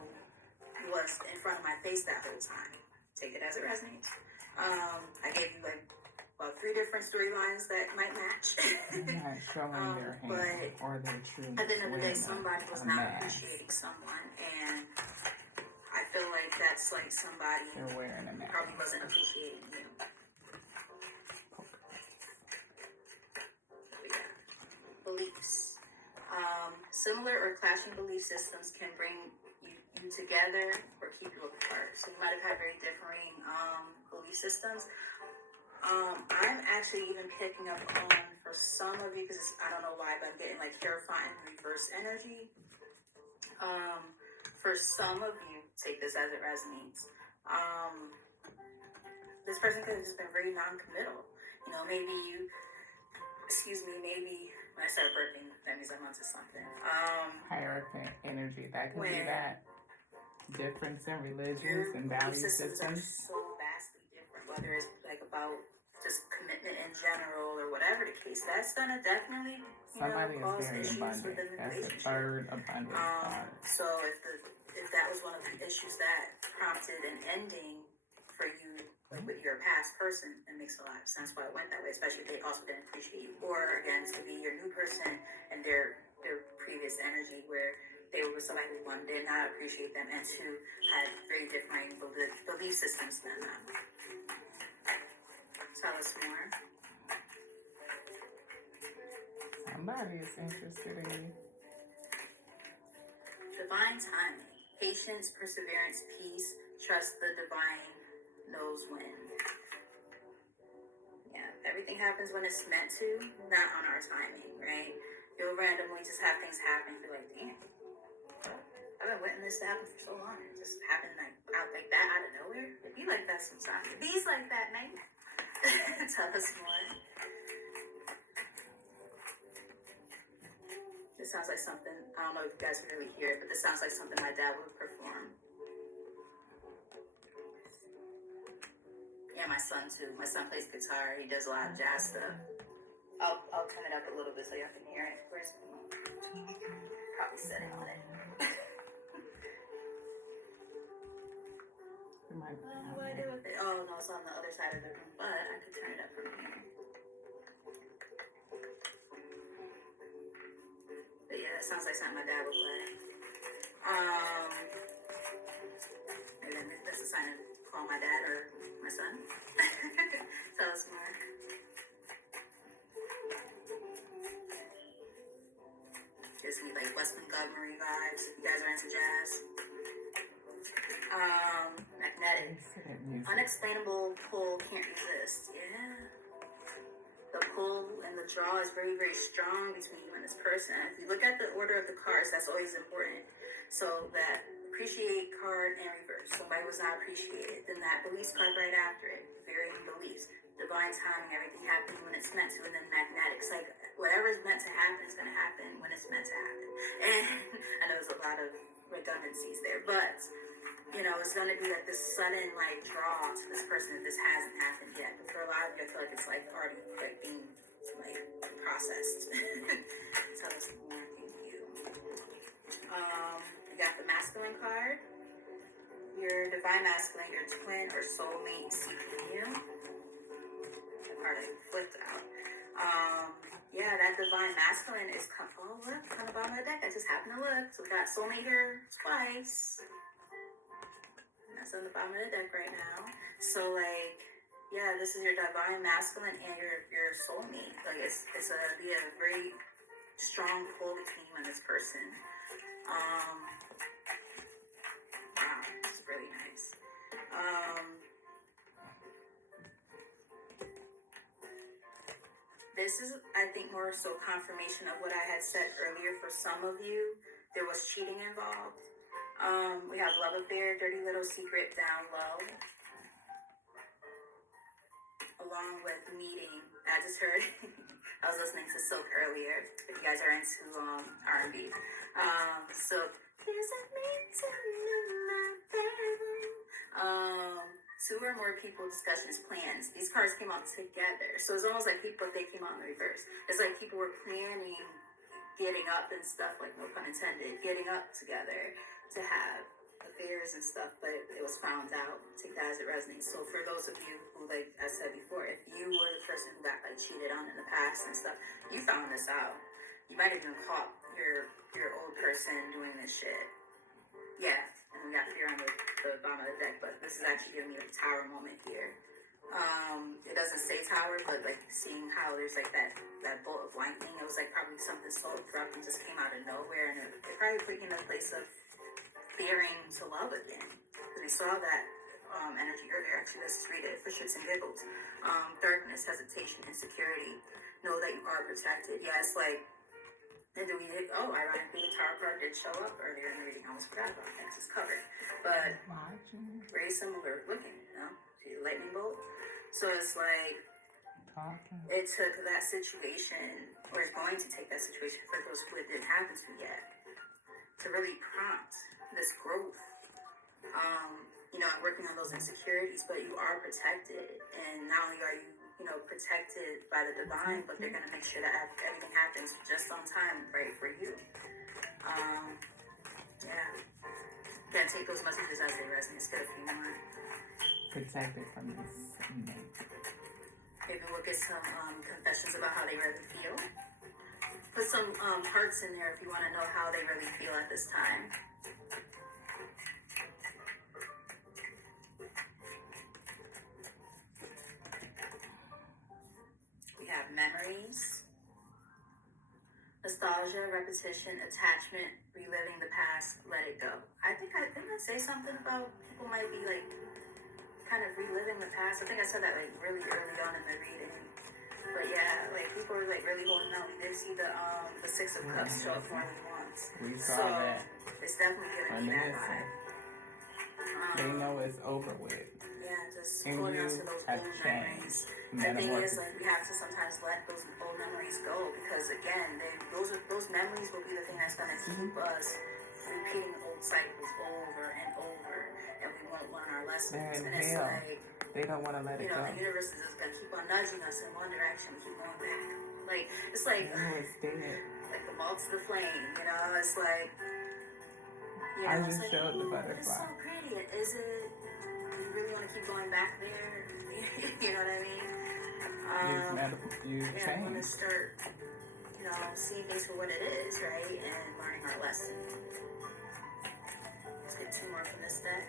was in front of my face that whole time. Take it as it resonates. I gave you like about 3 different storylines that might match. Not showing their hand or their true. At the end of the day, somebody was not appreciating someone, and I feel like that's like somebody They're wearing a mask. probably wasn't appreciating you. Beliefs. Similar or clashing belief systems can bring you together or keep you apart. So you might have had very differing belief systems. I'm actually even picking up on, for some of you, because I don't know why, but I'm getting like Hierophant and reverse energy. For some of you, take this as it resonates. This person could have just been very non-committal. You know, maybe maybe when I start burping, that means I'm onto something. Hierophant energy. That could be When that difference in religions your and belief value systems are systems. so vastly different, whether it's like about just commitment in general or whatever the case, that's gonna definitely, Somebody is cause very issues abundant. within the That's the relationship. third abundance card. So if that was one of the issues that prompted an ending for you, like with your past person, it makes a lot of sense why it went that way, especially if they also didn't appreciate you. Or again, it's gonna be your new person and their previous energy where they were with somebody who, one, did not appreciate them, and two, had very different belief systems than them. Tell us more. Somebody is interested in you. Divine timing. Patience, perseverance, peace, trust the divine knows when. Yeah, everything happens when it's meant to, not on our timing, right? You'll randomly just have things happen, be like, damn, I've been waiting this to happen for so long. It just happened like out like that, out of nowhere. It be like that sometimes. It be's like that, man. Tell us more. This sounds like something, I don't know if you guys can really hear it, but this sounds like something my dad would perform. Yeah, my son too. My son plays guitar. He does a lot of jazz stuff. I'll turn it up a little bit so y'all can hear it. Where's the probably sitting on it. What I do with it? Oh no, it's on the other side of the room, but I could turn it up from here. But yeah, it sounds like something my dad would play. And then that's a sign to call my dad or my son. Tell us more. Gives me like West Montgomery vibes. You guys are into jazz. Magnetic. Unexplainable pull, can't resist. Yeah. The pull and the draw is very, very strong between you and this person. If you look at the order of the cards, that's always important. So that appreciate card in reverse. Somebody was not appreciated. Then that beliefs card right after it. Varying beliefs. Divine timing, everything happening when it's meant to. And then magnetics. Like whatever is meant to happen is going to happen when it's meant to happen. And I know there's a lot of redundancies there, but you know, it's going to be like this sudden like draw to this person if this hasn't happened yet. But for a lot of you, I feel like it's like already like being like processed. Tell us more. Thank you. You got the masculine card. Your divine masculine, your twin or soulmate seeking you. The card I flipped out. Yeah, that divine masculine is oh look, on the bottom of the deck. I just happened to look. So we got soulmate here twice. That's on the bottom of the deck right now. So like, yeah, this is your divine masculine and your soulmate. Like it's a be a very strong pull between you and this person. Wow, it's really nice. This is, I think, more so confirmation of what I had said earlier. For some of you, there was cheating involved. We have love affair, dirty little secret down low, along with meeting. I just heard, I was listening to Silk earlier. If you guys are into R&B, so here's a meeting my baby. Two or more people, discussions, plans. These cards came out together, so it's almost like people, they came out in reverse. It's like people were planning getting up and stuff, like no pun intended, getting up together to have affairs and stuff, but it was found out. Take that as it resonates. So for those of you who, like I said before, if you were the person who got like cheated on in the past and stuff, you found this out. You might have even caught your old person doing this shit. Yeah, and we got fear on the bottom of the deck, but this is actually giving me a tower moment here. It doesn't say tower, but like seeing how there's like that bolt of lightning, it was like probably something so abrupt and just came out of nowhere, and it probably put you in a place of fearing to love again. Because we saw that energy earlier. Actually, let's read it for shits and giggles. Darkness, hesitation, insecurity. Know that you are protected. Yeah, it's like, and then we did, ironically, the tarot card did show up earlier in the reading. I almost forgot about it because it's covered. But very similar looking, you know, to the lightning bolt. So it's like, it took that situation, or is going to take that situation for those who it didn't happen to yet, to really prompt this growth. You know, working on those insecurities, but you are protected. And not only are you, you know, protected by the divine, but they're going to make sure that everything happens just on time, right, for you. Yeah. Gotta take those messages as they resonate. Let's get a few more. Protected from this. Maybe we'll get some confessions about how they really feel. Put some hearts in there if you want to know how they really feel at this time. We have memories, nostalgia, repetition, attachment, reliving the past, let it go. I think I say something about people might be like kind of reliving the past. I think I said that like really early on in the reading. But yeah, like people are like really holding on. We did see the Six of Cups show up more than once. We saw that. It's definitely giving me that vibe. They know it's over with. Yeah, just And holding on you to those have old changed. memories. The thing is, Metamorphosis. like, we have to sometimes let those old memories go because, again, those memories will be the thing that's gonna keep us repeating old cycles over and over, and we won't learn our lessons. They're in And it's hell. like, They don't want to let it you know, go. the universe is just gonna keep on nudging us in one direction. We keep going back. Like, it's like, Oh, it's dead. like the moth to the flame. You know, it's like, you I know, it's just like, showed the ooh, but it's butterfly. so pretty. Is it? You really want to keep going back there? You know what I mean? You Yeah, we want to changed. start, you know, seeing things for what it is, right? And learning our lesson. Let's get two more from this deck.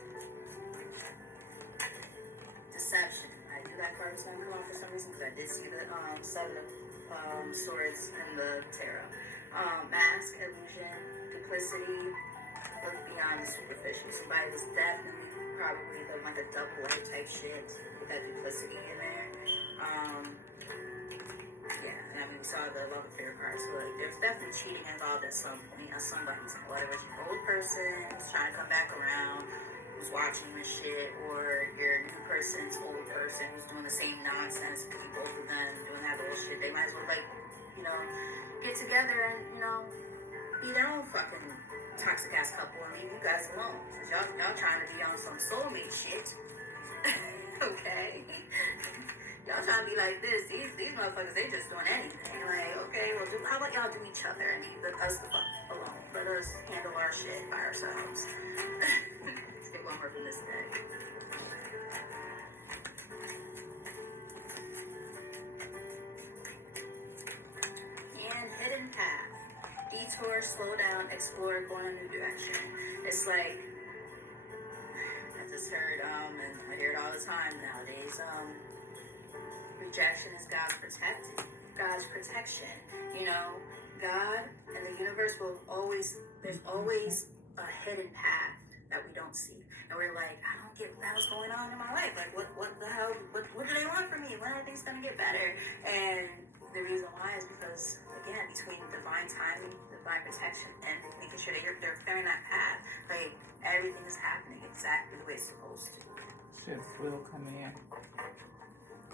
Deception. I knew that card was going to come out for some reason because I did see the Seven of Swords in the tarot. Mask, illusion, duplicity, look beyond the superficial. Somebody was definitely probably living like a double life type shit with that duplicity in there. Yeah, and I mean, we saw the love affair card, so like, there's definitely cheating involved at some point. Somebody's, whether it's your old person who's trying to come back around, who's watching this shit, or your new person's old person who's doing the same nonsense, between both of them doing that bullshit. They might as well, like, you know, get together and, you know, be their own fucking toxic ass couple and leave you guys alone. Cause y'all trying to be on some soulmate shit. Okay? Y'all trying to be like this. These motherfuckers, they just doing anything. Like, okay, well, how about y'all do each other and leave us the fuck alone? Let us handle our shit by ourselves. Let's get one more from this deck. And hidden path. Detour, slow down, explore, go in a new direction. It's like, I just heard, and I hear it all the time nowadays, rejection is God's protection. You know, God and the universe will always, there's always a hidden path that we don't see. And we're like, I don't get what the hell's going on in my life. Like, what the hell, what do they want from me? When are things going to get better? And the reason why is because, again, between divine timing, divine protection, and making sure that they're clearing that path, like, everything is happening exactly the way it's supposed to. Shifts will come in.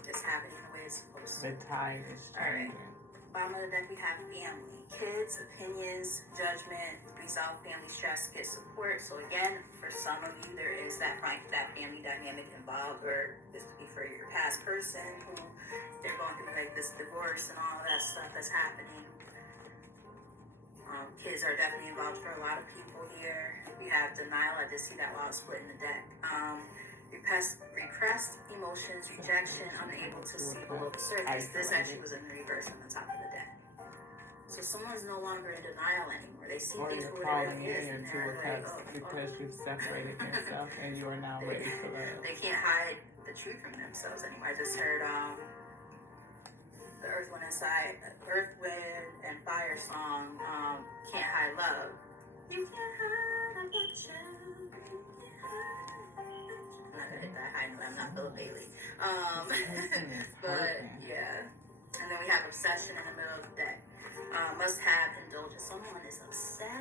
It's happening the way it's supposed to. The tide is changing. Bottom of the deck, we have family. Kids, opinions, judgment, resolve family stress, get support. So again, for some of you, there is that family dynamic involved, or this could be for your past person who they're going through like this divorce and all of that stuff that's happening. Kids are definitely involved for a lot of people here. We have denial. I did see that while I was splitting the deck. Repressed emotions, rejection, unable to see below the surface. This actually was in reverse on the top of the deck. So someone's no longer in denial anymore. They see Or things you're for what it calling is, in and into they're a like, cuts because you've separated yourself and you are now ready for love. They can't hide the truth from themselves anymore. I just heard the Earth, Wind, and Fire song, Can't Hide Love. You can't hide a picture. I'm not gonna hit that high note. I'm not Philip Bailey. But yeah. And then we have obsession in the middle of the deck. Must have indulgence. Someone is obsessed.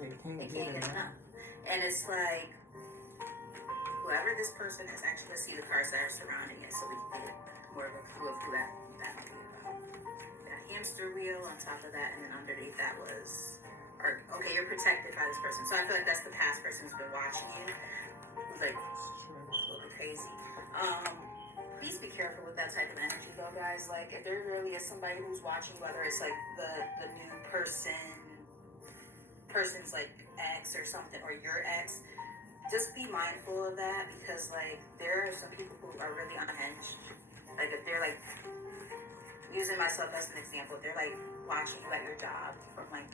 They They can't can't get get enough. And it's like, whoever this person is, actually, let's see the cards that are surrounding it so we can get more of a clue of who that might be about. That hamster wheel on top of that, and then underneath that was, okay, you're protected by this person. So I feel like that's the past person who's been watching you, who's like a little bit crazy. Please be careful with that type of energy though, guys. Like, if there really is somebody who's watching, whether it's like the new person's like ex or something, or your ex, just be mindful of that, because like there are some people who are really unhinged. Like, if they're like, using myself as an example, if they're like watching you at your job from like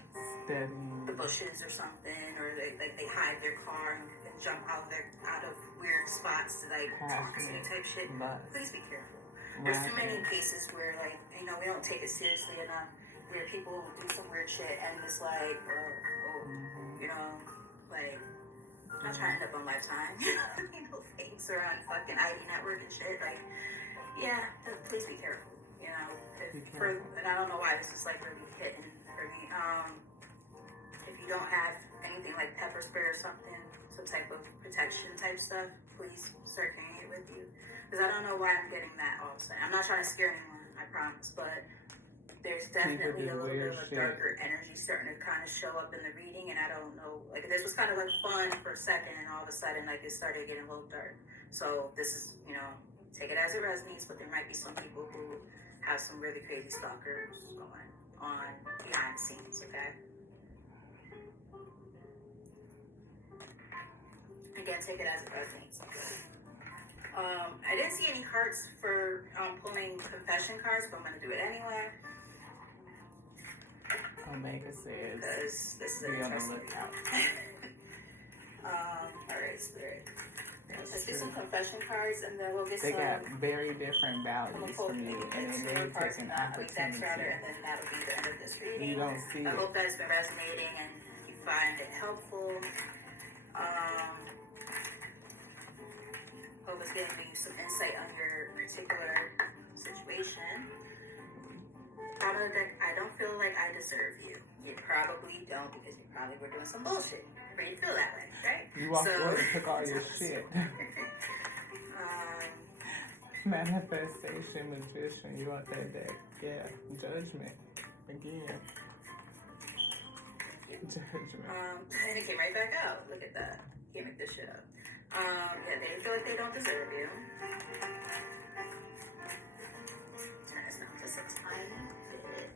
the bushes or something, or they hide their car and jump out of weird spots to like talk to you type shit. Please be careful. There's too many cases where, like, you know, we don't take it seriously enough, where people do some weird shit and it's like, you know, like, I'm not trying to end up on Lifetime, you know, things are on fucking ID Network and shit. Like, yeah, please be careful, you know. And I don't know why this is like really hitting for me. If you don't have anything like pepper spray or something, some type of protection type stuff, please start carrying it with you. Because I don't know why I'm getting that all of a sudden. I'm not trying to scare anyone, I promise, but there's definitely a little bit of a darker energy starting to kind of show up in the reading, and I don't know, like this was kind of like fun for a second, and all of a sudden like it started getting a little dark. So this is, you know, take it as it resonates, but there might be some people who have some really crazy stalkers going on behind the scenes, okay? Again, take it as it resonates. I didn't see any hearts for pulling confession cards, but I'm going to do it anyway. Omega says, Because this is be on the interesting. lookout. Alright, Spirit. Let's do some confession cards and then we'll get They some. got very different I'm gonna values pull from you, and some they cards take an from that exact chapter, opportunity. and then that'll be the end of this reading. You don't see I it. hope that it's been resonating and you find it helpful. Hope it's giving you some insight on your particular situation. Bottom of the deck, I don't feel like I deserve you. You probably don't, because you probably were doing some bullshit. But you feel that way, right? You walked away and took all your shit. Manifestation magician, you want that deck? Yeah, judgment again. Judgment. And it came right back out. Look at that. Can't make this shit up. Yeah, they feel like they don't deserve you. Turn this down just a tiny bit.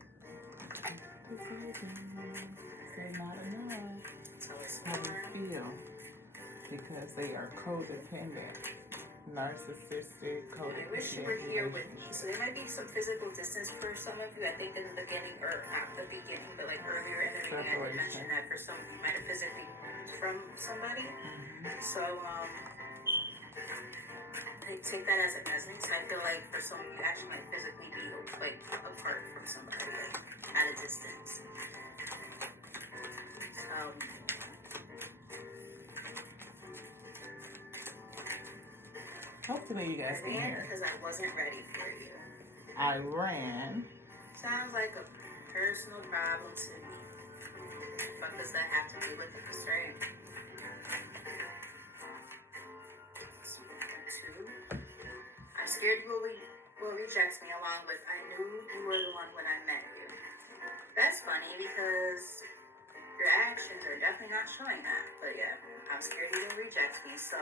Say not enough. So it's How you feel? Because they are codependent, narcissistic, codependent. I wish you were here with me. So there might be some physical distance for some of you. I think in the beginning, or not the beginning, but like earlier in the reading, I did mention that for some you might have physically moved from somebody. So I take that as a message. I feel like for some of you actually might physically be like apart from somebody, like at a distance. Hopefully you guys can hear. Because I wasn't ready for you. I ran. Sounds like a personal problem to me. What does that have to do with the constraint? I'm scared you will reject me along with I knew you were the one when I met you. That's funny because your actions are definitely not showing that. But yeah, I'm scared you will reject me. So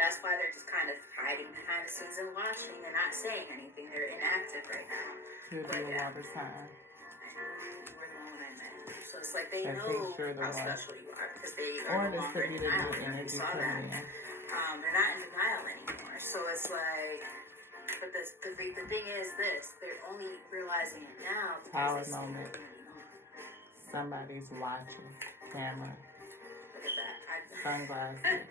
that's why they're just kind of hiding behind the scenes and watching. They're not saying anything. They're inactive right now. Could be a water sign. I knew you were the one when I met you. So it's like they I know think you're the how one. special you are because they Or are no this longer could in be the denial. new We energy saw coming that. in. They're not in denial anymore. So it's like, but the thing is this, they're only realizing it now Power because moment. Somebody's watching. Camera. Look at that. Sunglasses.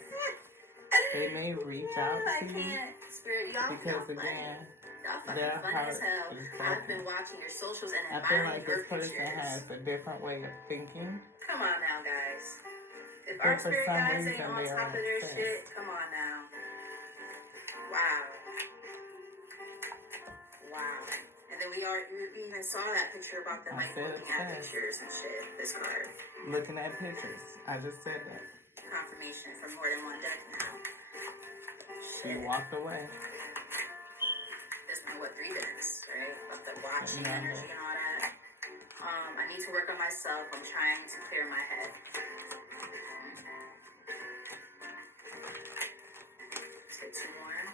They may reach out I to you can't. Spirit, y'all because funny. again, Y'all fucking their funny heart as hell. is I've broken. been watching your socials and I feel admiring like your this person pictures. has a different way of thinking. Come on now, guys. If But our for spirit some guys ain't reason, on they are top of their obsessed. shit, come on now. Wow. Wow. And then we even saw that picture about them I like said looking at obsessed. pictures and shit. This card. Looking at pictures. I just said that. Confirmation from more than one deck now. She Shit. walked away. There's now what, 3 decks, right? Of the watching Yeah. energy and all that. I need to work on myself. I'm trying to clear my head. Say 2 more.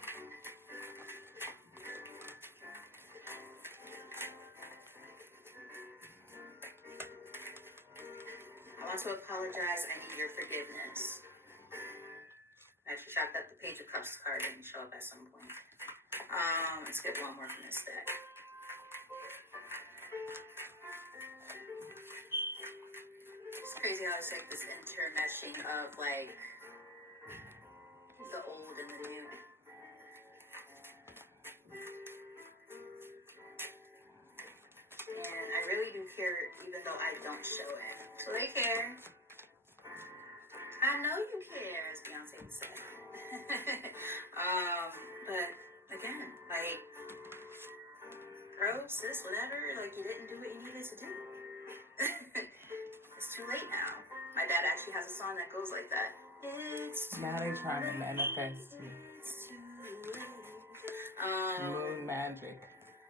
I want to apologize. I need your forgiveness. I actually shot that the Page of Cups card didn't show up at some point. Let's get one more from this deck. It's crazy how it's like this intermeshing of like the old and the new. And I really do care even though I don't show it. So they care. I know you care, as Beyonce would say. But again, like, bro, sis, whatever, like, you didn't do what you needed to do. It's too late now. My dad actually has a song that goes like that. Now they trying to manifest you. Moon magic.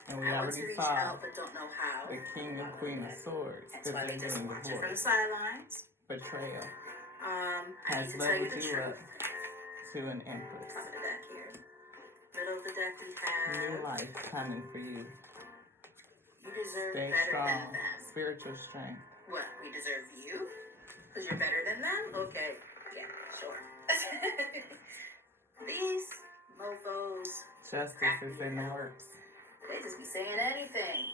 And we I want to already reach saw out but don't know how. the King and Queen of Swords. That's Because why they're they just getting watch it from the divorced. sidelines. Betrayal. I Has need to tell you the leveled you truth. up to an empress. Top of the deck here. Middle of the deck we have. New life coming for you. You deserve Stay better strong. than them. Spiritual strength. What? We deserve you? Because you're better than them? Okay. Yeah, sure. These mofos, Justice is in the works. they just be saying anything.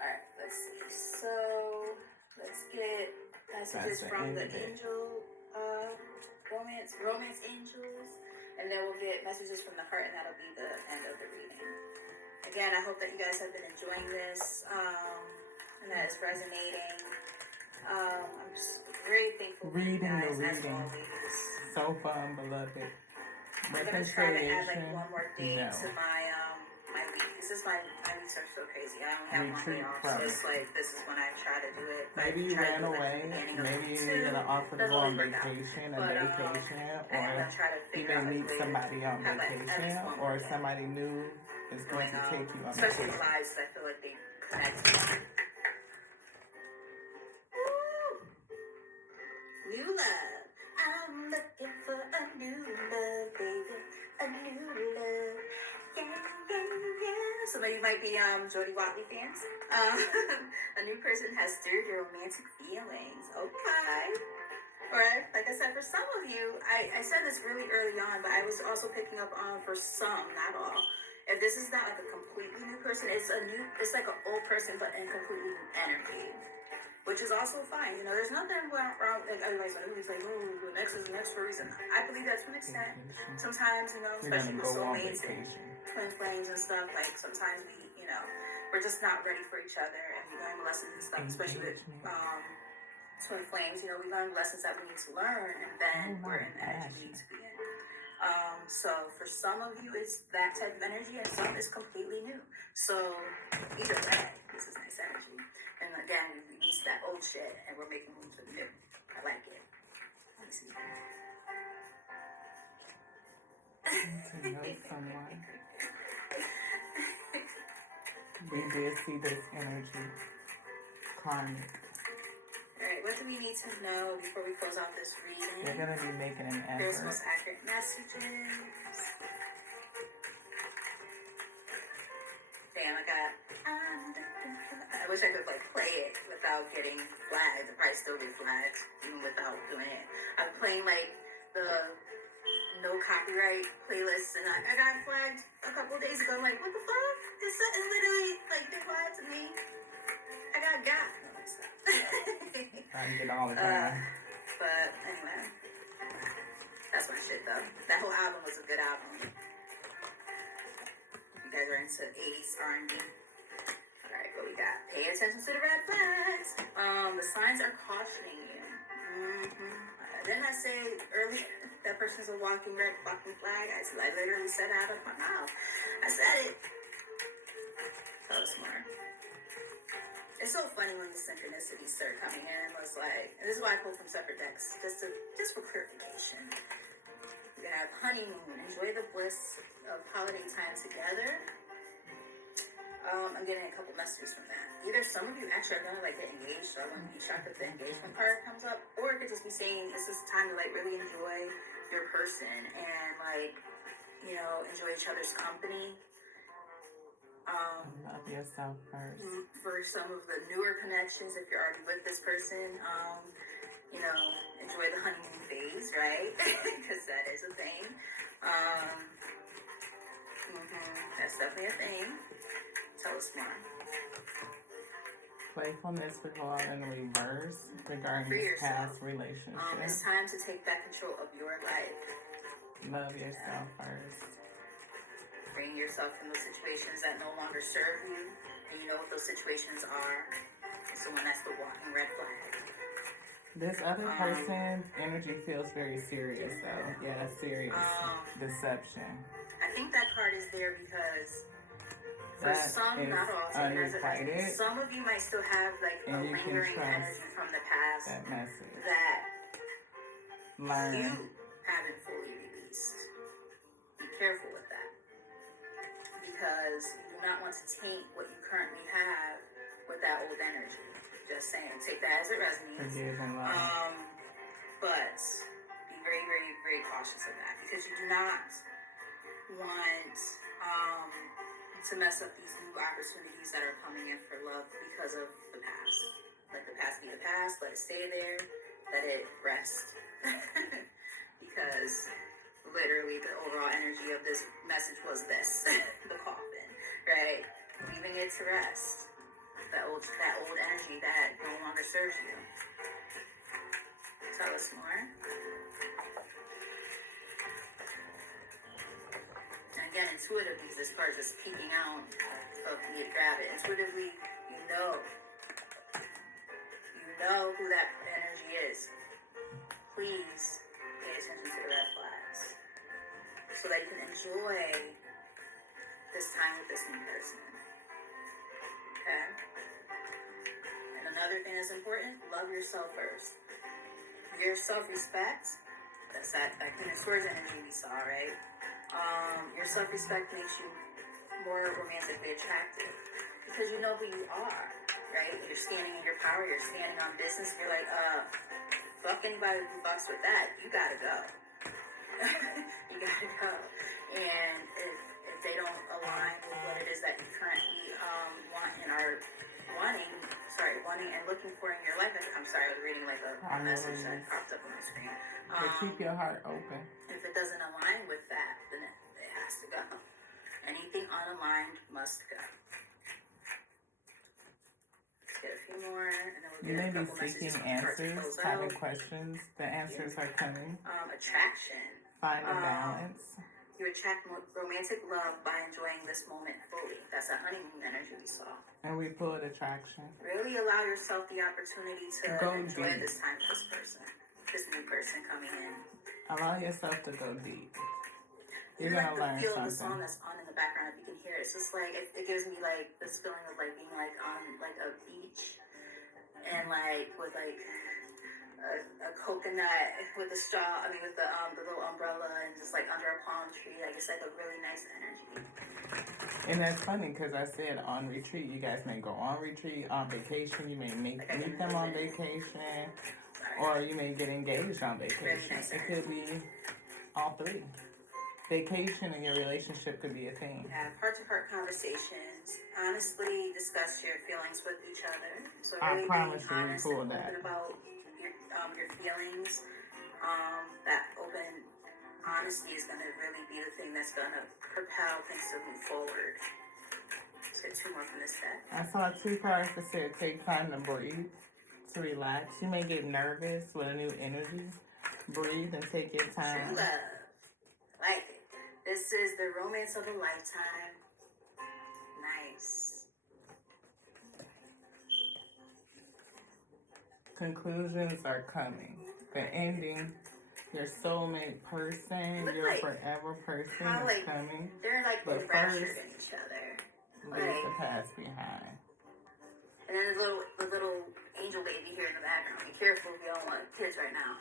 Alright, let's see. So, let's get messages That's from the the end angel, romance angels. And then we'll get messages from the heart, and that'll be the end of the reading. Again, I hope that you guys have been enjoying this, and that it's resonating. I'm just very thankful for you Reading the guys, as reading. always. So fun, beloved. I'm gonna try to add like Reconciliation. one more day No. to my my week. This is my weeks are so crazy. I don't have one day Retreat off, from so it. it's like this is when I try to do it. Maybe you I try to ran do it, like, away. the beginning of Maybe week you're two. gonna offer to Doesn't go on always work out. vacation, But, or I'm gonna try to you figure out may a meet way somebody on have, like, at least vacation, one or more day somebody new is going to take you on especially vacation. lives that I feel like they connect to. New love. I'm looking for a new love, baby. A new love. Yeah, yeah, yeah. Some of you might be Jodie Watley fans. A new person has stirred your romantic feelings. Okay. Or like I said, for some of you, I said this really early on, but I was also picking up on for some, not all. If this is not like a completely new person, it's like an old person, but in completely new energy. Which is also fine. You know, there's nothing wrong, like everybody's like, oh, the next is next for a reason. I believe that to an extent. Sometimes, you know, You're especially gonna with go on soulmates and vacation. twin flames and stuff, like sometimes we're just not ready for each other, and we learn lessons and stuff, especially with twin flames. You know, we learn lessons that we need to learn, and then we're in the energy we need to be in. So for some of you, it's that type of energy, and some is completely new. So either way, this is nice energy. And again, we release that old shit, and we're making room for the new. I like it. Let me see. To know someone. We did see this energy. Karmic. Alright, what do we need to know before we close out this reading? You're gonna be making an Here's effort. most accurate messages. Damn, I wish I could like play it without getting flagged. I'd probably still get flagged even without doing it. I'm playing like the no copyright playlist, and I got flagged a couple days ago. I'm like, what the fuck? This is literally like they lied to me. I got. I get all the time. But anyway, that's my shit though. That whole album was a good album. You guys are into 80s R&B. Alright, what we got? Pay attention to the red flags. The signs are cautioning you. Didn't I say earlier that person's a walking red fucking flag? I literally said out of my mouth. I said it. That was smart. It's so funny when the synchronicities start coming in. It's like, and this is why I pull from separate decks, just for clarification. You have honeymoon, enjoy the bliss of holiday time together. I'm getting a couple messages from that. Either some of you actually are gonna like get engaged, so I wouldn't be shocked if the engagement card comes up, or it could just be saying this is time to like really enjoy your person and like, you know, enjoy each other's company. Love yourself first. For some of the newer connections, if you're already with this person, you know, enjoy the honeymoon phase, right? Because that is a thing. That's definitely a thing. Tell us more. Playfulness will go on in reverse regarding For this yourself. past relationship. It's time to take back control of your life. Love yourself first. Bring yourself in those situations that no longer serve you, and you know what those situations are. So when that's the walking red flag. This other person's energy feels very serious, though. Yeah, serious. Deception. I think that card is there because for That some, is not all, unrequited. some of you might still have like a And you can lingering trust energy from the past that message. that learn. you haven't fully released. Be careful with that. Because you do not want to taint what you currently have with that old energy. Just saying, take that as it resonates. Forgive and love. But be very, very, very cautious of that because you do not want to mess up these new opportunities that are coming in for love because of the past. Let the past be the past. Let it stay there. Let it rest. Because literally the overall energy of this message was this, the coffin, right? Leaving it to rest. That old energy that no longer serves you. Tell us more. And again, intuitively, this card is just peeking out of me to grab it. Intuitively, you know who that energy is. Please pay attention to the red flags so that you can enjoy this time with this new person. Okay? And another thing that's important, love yourself first. Your self-respect, that's that Queen of Swords energy we saw, right? Your self-respect makes you more romantically attractive because you know who you are, right? You're standing in your power, you're standing on business, you're like, fuck anybody who fucks with that, you gotta go. You gotta go. And if they don't align with what it is that you currently want and are wanting and looking for in your life. I'm sorry, I was reading like a message that popped up on my screen. But keep your heart open. If it doesn't align with that, then it has to go. Anything unaligned must go. Let's get a few more, and then we'll You get may a be couple messages seeking from the cards to answers, close having out. questions. The answers are coming. Attraction. Find a balance. You attract romantic love by enjoying this moment fully. That's that honeymoon energy we saw. And we pulled attraction. Really allow yourself the opportunity to Go enjoy deep. this time with this person, this new person coming in. Allow yourself to go deep. You're Even gonna like the learn feel of the song something. that's on in the background, if you can hear it, it's just like it gives me like this feeling of like being like on like a beach and like with like a coconut with the straw. I mean with the little umbrella and just like under a palm tree. Like it's like a really nice energy. And that's funny because I said on retreat, you guys may go on retreat, on vacation, you may meet them on vacation, or you may get engaged on vacation. It could be all three. Vacation and your relationship could be a thing. Have heart-to-heart conversations. Honestly, discuss your feelings with each other. So I really promise being you, we honest pulled and that. open about your feelings. That open honesty is going to really be the thing that's going to propel things to move forward. Let's get two more from this deck. I saw two cards that said take time to breathe, to relax. You may get nervous with a new energy. Breathe and take your time. True love. Like it. This is the romance of a lifetime. Nice. Conclusions are coming. The ending, your soulmate person, your like forever person how, is like, coming. They're like But enraptured first, in each other. Leave the past behind. And then the little angel baby here in the background. Be careful if you don't want kids right now.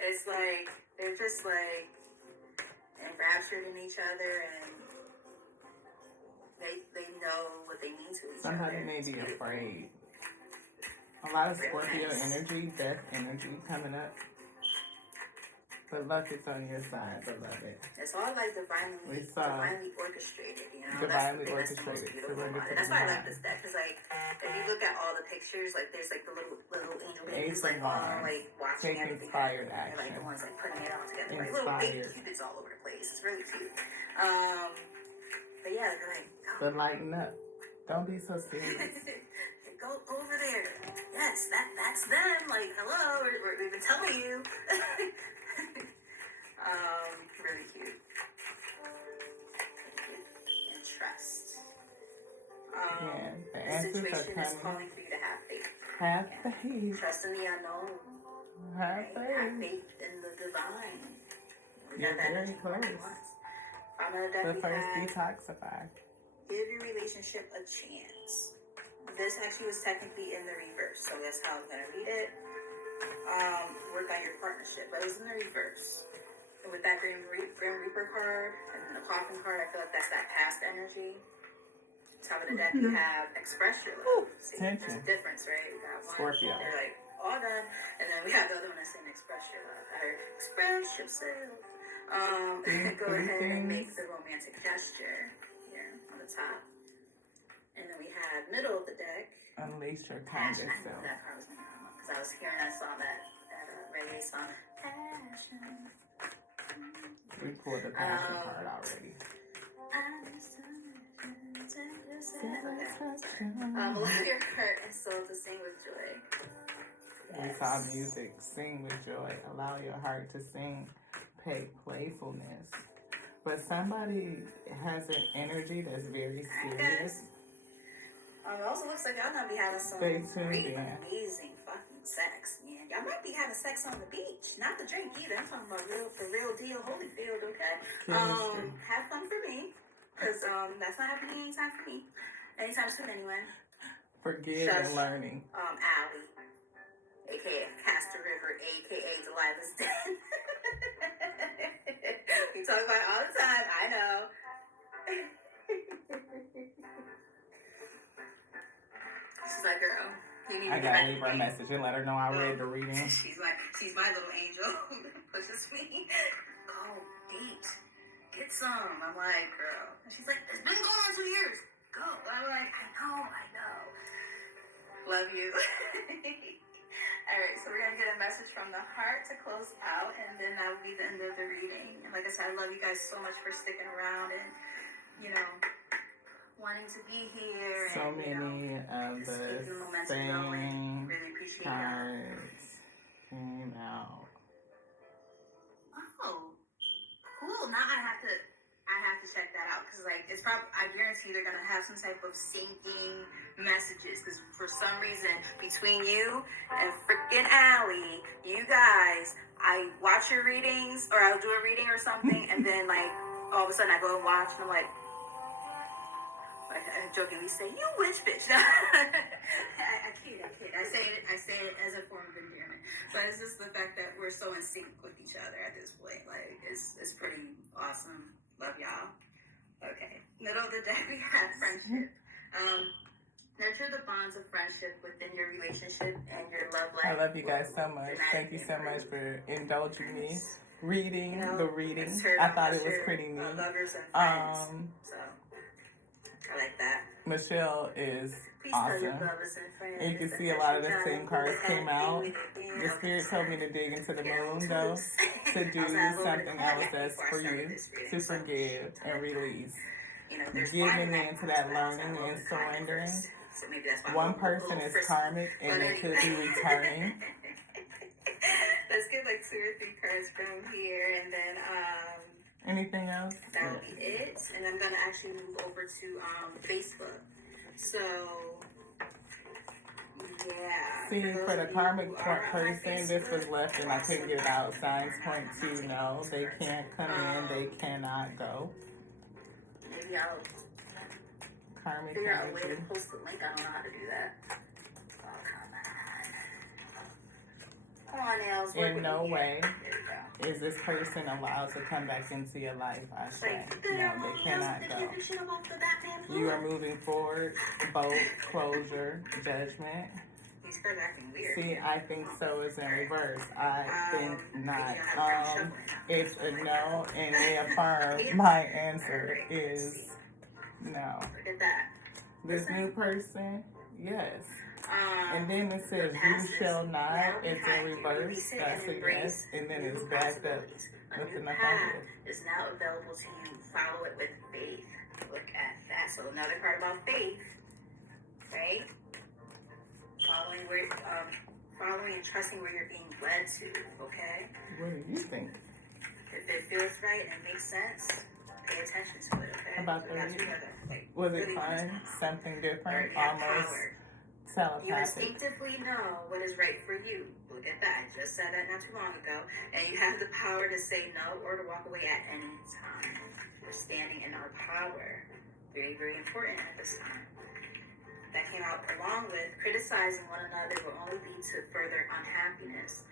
It's like they're just like enraptured in each other, and they know what they mean to each Somebody other. may be afraid. A lot of Very Scorpio nice. energy, death energy coming up. But luck is on your side, beloved. It's all like divinely orchestrated, you know. Divinely that's the most orchestrated. beautiful Surrender about to it. That's the why I like divine. this deck, because like if you look at all the pictures, like there's like the little angel babies Ace like of all Wands. like watching Take everything. inspired They're like action. the ones like putting it all together, like little baby Inspired. cupids all over the place. It's really cute. But yeah, they're like, But lighten up. Don't be so serious. go over there. Yes, that's them. Like, hello, we've been telling you. Really cute. And trust. Yeah, the The answers are situation is coming. calling for you to have faith. Have faith. Trust in the unknown. Have Have faith. faith in the divine. We You're got that very energy more than close. once. From the deck But we first, had, detoxify. give your relationship a chance. This actually was technically in the reverse, so that's how I'm going to read it. work on your partnership, but it was in the reverse. And with that Grim Reaper card and then the Coffin card, I feel like that's that past energy. Top of the deck, you have Express Your Love. See, there's a difference, right? We got one, Scorpio. they're like, all done. And then we have the other one that's saying Express Your Love. I heard, express yourself. Go ahead and make the romantic gesture here on the top. And then we have middle of the deck. Unleash your Passion. kindest I know self. that card was going to come up because I was hearing that song, that reggae song. Passion. We pulled the passion card already. Allow your heart and soul to sing with joy. We saw music, sing with joy, allow your heart to sing, pay playfulness. But somebody has an energy that's very serious. It also looks like y'all gonna be having some Stay tuned great, in. amazing fucking sex, man. Y'all might be having sex on the beach, not the drink either. I'm talking about real, for real deal, Holyfield, okay? Chemistry. Have fun for me, because that's not happening anytime for me, anytime soon anyway. Forgive and learning. Allie, aka Castor River, aka Delilah's Den. We talk about it all the time. I know. She's like, girl, you need I to gotta leave her a message and let her know I read the reading. She's my little angel. Pushes me. Go date. Get some. I'm like, girl. And she's like, it's been going on 2 years. Go. I'm like, I know. Love you. Alright, so we're gonna get a message from the heart to close out, and then that will be the end of the reading. And like I said, I love you guys so much for sticking around and, wanting to be here. So and, many of just keeping the the momentum going. same Really appreciate y'all. cards came out. Oh, cool. Now I have to check that out because it's probably, I guarantee they're gonna have some type of syncing messages because for some reason between you and freaking Allie, you guys, I watch your readings or I'll do a reading or something and then all of a sudden I go and watch and I'm like I jokingly say, you witch bitch. I kid. I say it as a form of endearment. But it's just the fact that we're so in sync with each other at this point. It's pretty awesome. Love y'all. Okay. Middle of the deck, we have friendship. Nurture the bonds of friendship within your relationship and your love life. I love you guys so much. Thank you so much for indulging me. Reading the reading. I thought it was pretty neat. Lovers and friends. So I like that. Michelle is Please tell your awesome. brothers and friends And you can that see a lot of the that's same cards came out. The spirit told me to dig into the moon, though, to do something else that's for you, to forgive and release. Giving into that learning and surrendering. So maybe that's why One person is karmic and it could be returning. Let's get 2 or 3 cards from here and then Anything else? that will be it. And I'm gonna actually move over to Facebook. So yeah. See, for the karmic person, this was left and I couldn't get it out. Signs point to no, they can't come in, they cannot go. Maybe I'll Karmic figure out a way to energy. post the link. I don't know how to do that. Oh, come on, Nails. Work In with no me here. way There we go. is this person allowed to come back into your life, I say. No, they cannot go. You are moving forward, both closure, judgment. These cards acting weird. See, I think so is in reverse. I think not. It's a no, and they affirm my answer is no. Look at that. This new person, yes. And then it says, you shall not. It's in reverse. That's a yes. And then it's backed up with an affirmative. Is now available to you. Follow it with faith. Look at that. So another card about faith, right? Following and trusting where you're being led to. Okay. What do you think? If it feels right and makes sense, pay attention to it. Okay. How about the That's reading? another, Was it really fun? Something different? have Almost power. You telepathic. instinctively know what is right for you. Look at that. I just said that not too long ago. And you have the power to say no or to walk away at any time. We're standing in our power. Very, very important at this time. that came out along with criticizing one another will only lead to further unhappiness.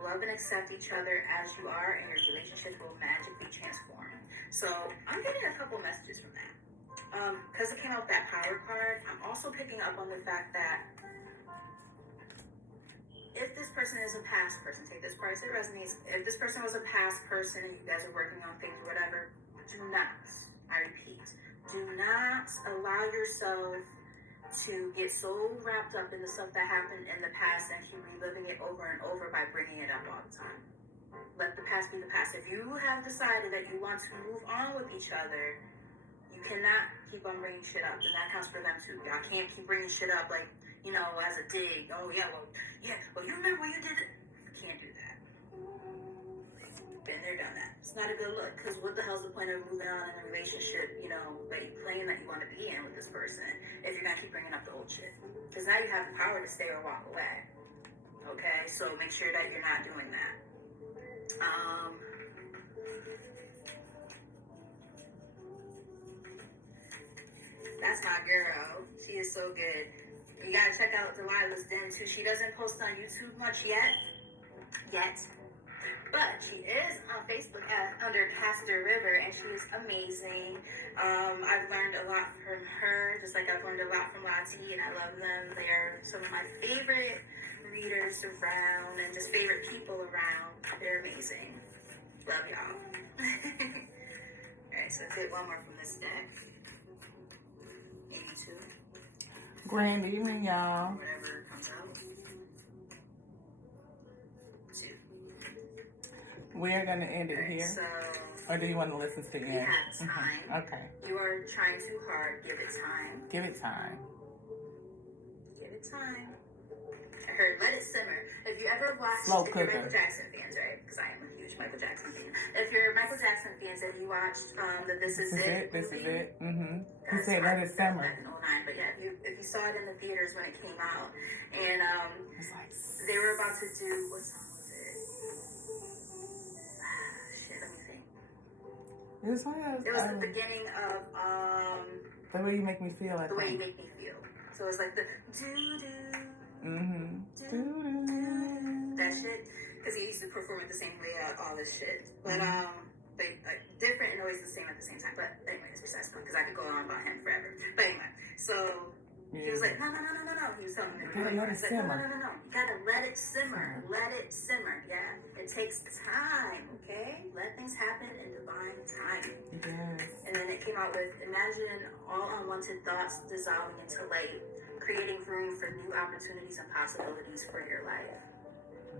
Love and accept each other as you are, and your relationships will magically transform. So I'm getting a couple messages from that. Because it came out that power card, I'm also picking up on the fact that if this person is a past person, take this part as it resonates. If this person was a past person and you guys are working on things or whatever, do not, I repeat, do not allow yourself to get so wrapped up in the stuff that happened in the past and keep reliving it over and over by bringing it up all the time. Let the past be the past. If you have decided that you want to move on with each other, you cannot keep on bringing shit up, and that counts for them too. Y'all can't keep bringing shit up like, you know, as a dig. Oh yeah, well, you remember when you did it? Can't do that. Been there, done that. It's not a good look, because what the hell's the point of moving on in a relationship, you know, that you claim that you want to be in with this person if you're gonna keep bringing up the old shit? Because now you have the power to stay or walk away. Okay, so make sure that you're not doing that. That's my girl. She is so good. You gotta check out Delilah's Den too. She doesn't post on YouTube much yet, but she is on Facebook under Pastor River, and she is amazing. I've learned a lot from her, just like I've learned a lot from Lati, and I love them. They are some of my favorite readers around, and just favorite people around. They're amazing. Love y'all. Alright, so let's get one more from this deck. Maybe two. Grand evening, y'all. Whatever comes out. Two. We're going to end it Alright, here. so Or do you want to listen to the we end? have time. Okay. You are trying too hard. Give it time. Give it time. Give it time. I heard let it simmer. If you ever watched, Slow if you're cooker. Michael Jackson fans, right? Because I am a huge Michael Jackson fan. If you're Michael Jackson fans and you watched the This Is It This is movie, it. Mm-hmm. He that's said, let hard it to film simmer. back in 09, but yeah, if you saw it in the theaters when it came out, and It's like, they were about to do, what song was it? Shit, let me think. it was like, It was the beginning of the way you make me feel. The Way You Make Me Feel. So it was like the doo-doo. Mm-hmm. That shit, because he used to perform it the same way all this shit, but different and always the same at the same time. But anyway, it's besides the point, because I could go on about him forever. But anyway, so he was like, no. He was telling me, gotta let it simmer. No. You gotta let it simmer. Let it simmer. Yeah, it takes time. Okay, let things happen in divine timing. Yes. And then it came out with imagine all unwanted thoughts dissolving into light, creating room for new opportunities and possibilities for your life.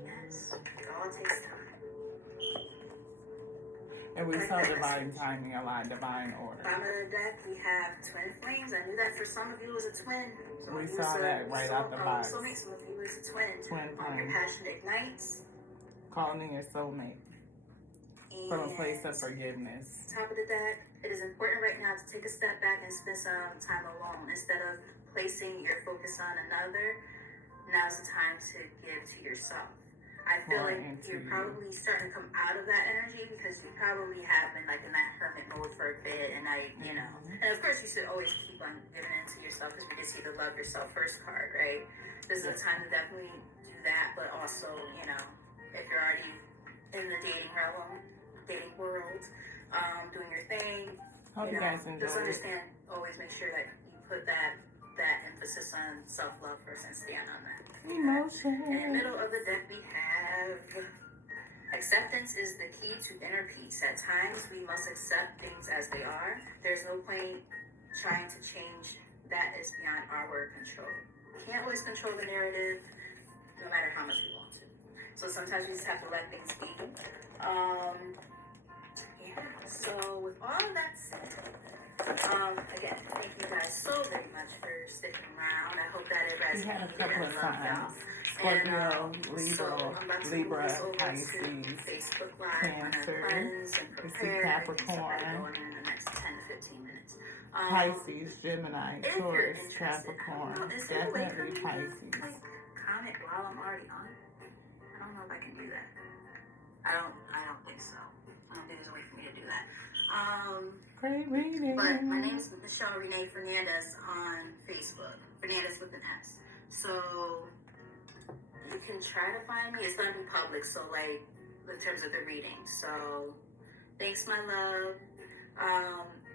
Yes, it all takes time. And we saw divine timing a lot, divine order. Bottom of the deck, we have twin flames. I knew that for some of you it was a twin. We saw that right out the box. Soulmate, some of you is a twin. Twin Your flame. passion ignites. Calling in your soulmate from a place of And forgiveness. top of the deck, it is important right now to take a step back and spend some time alone. Instead of placing your focus on another, now's the time to give to yourself. I feel Pour like into you're you. probably starting to come out of that energy because you probably have been like in that hermit mode for a bit, and and of course you should always keep on giving into yourself because we did see the Love Yourself first card, right? This is a time to definitely do that, but also, if you're already in the dating world, doing your thing, Hope you guys enjoy just it. understand, always make sure that you put that emphasis on self-love first and stand on that. Emotion. In the middle of the deck, we have acceptance is the key to inner peace. At times, we must accept things as they are. There's no point trying to change that is beyond our control. We can't always control the narrative, no matter how much we want to. So sometimes we just have to let things be. So with all of that said, again, thank you guys so very much for sticking around. I hope that it We had a couple of signs. Scorpio, Libra, Pisces, Facebook Live, Cancer, we see Capricorn, in the next 10 to 15 minutes. Pisces, Gemini, If you're Taurus, interested, Capricorn, is there a way for definitely me to, Pisces. comment while I'm already on? I don't know if I can do that. I don't think so. I don't think there's a way for me to do that. Great reading. But my name is Michelle Renee Fernandez on Facebook. Fernandez with an S. So you can try to find me. It's gonna be public, so like in terms of the reading. So thanks, my love.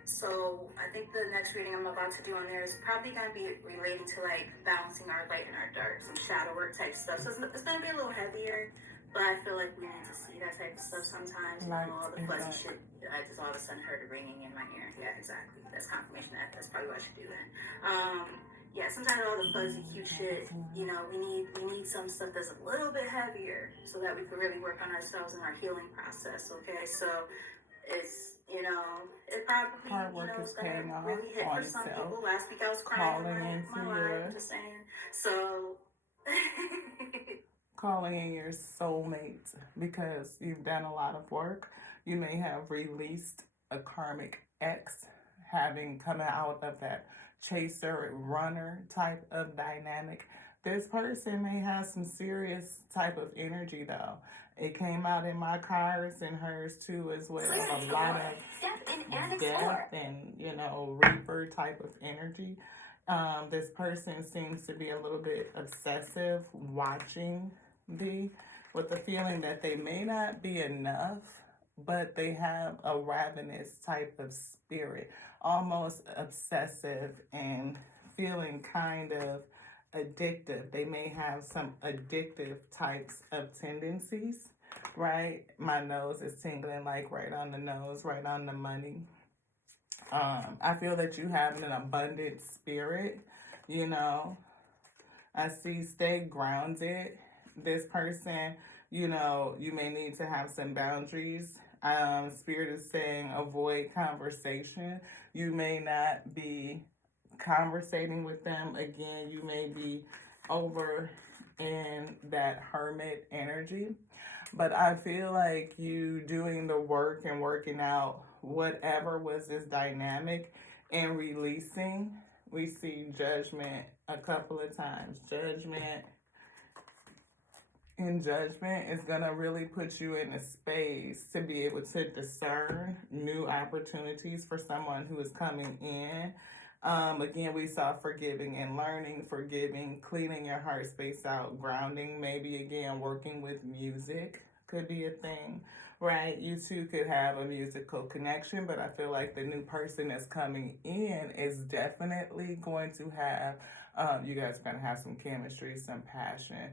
So I think the next reading I'm about to do on there is probably gonna be relating to like balancing our light and our dark, some shadow work type stuff. So it's gonna be a little heavier, but I feel like we need to see that type of stuff sometimes. You know, all the fuzzy shit. I just all of a sudden heard it ringing in my ear. Yeah, exactly. That's confirmation. That's probably what I should do then. Yeah, sometimes all the fuzzy cute shit, you know, we need some stuff that's a little bit heavier so that we can really work on ourselves and our healing process. Okay, so it's, you know, it probably, hard you work know, is it's gonna paying off really hit for some yourself. people. Last week I was crying Calling my into life, your just saying. So calling in your soulmate because you've done a lot of work. You may have released a karmic ex, having come out of that chaser runner type of dynamic. This person may have some serious type of energy though. It came out in my cards and hers too as well. A lot of death and, you know, reaper type of energy. This person seems to be a little bit obsessive watching with the feeling that they may not be enough, but they have a ravenous type of spirit, almost obsessive and feeling kind of addictive. They may have some addictive types of tendencies, right? My nose is tingling, like right on the nose, right on the money. I feel that you have an abundant spirit, you know. I see stay grounded. This person, you know, you may need to have some boundaries. Spirit is saying avoid conversation. You may not be conversating with them. Again, you may be over in that hermit energy. But I feel like you doing the work and working out whatever was this dynamic and releasing. We see judgment a couple of times. Judgment is going to really put you in a space to be able to discern new opportunities for someone who is coming in. Again, we saw forgiving and learning, forgiving, cleaning your heart space out, grounding, maybe again, working with music could be a thing, right? You two could have a musical connection, but I feel like the new person that's coming in is definitely going to have, you guys are going to have some chemistry, some passion,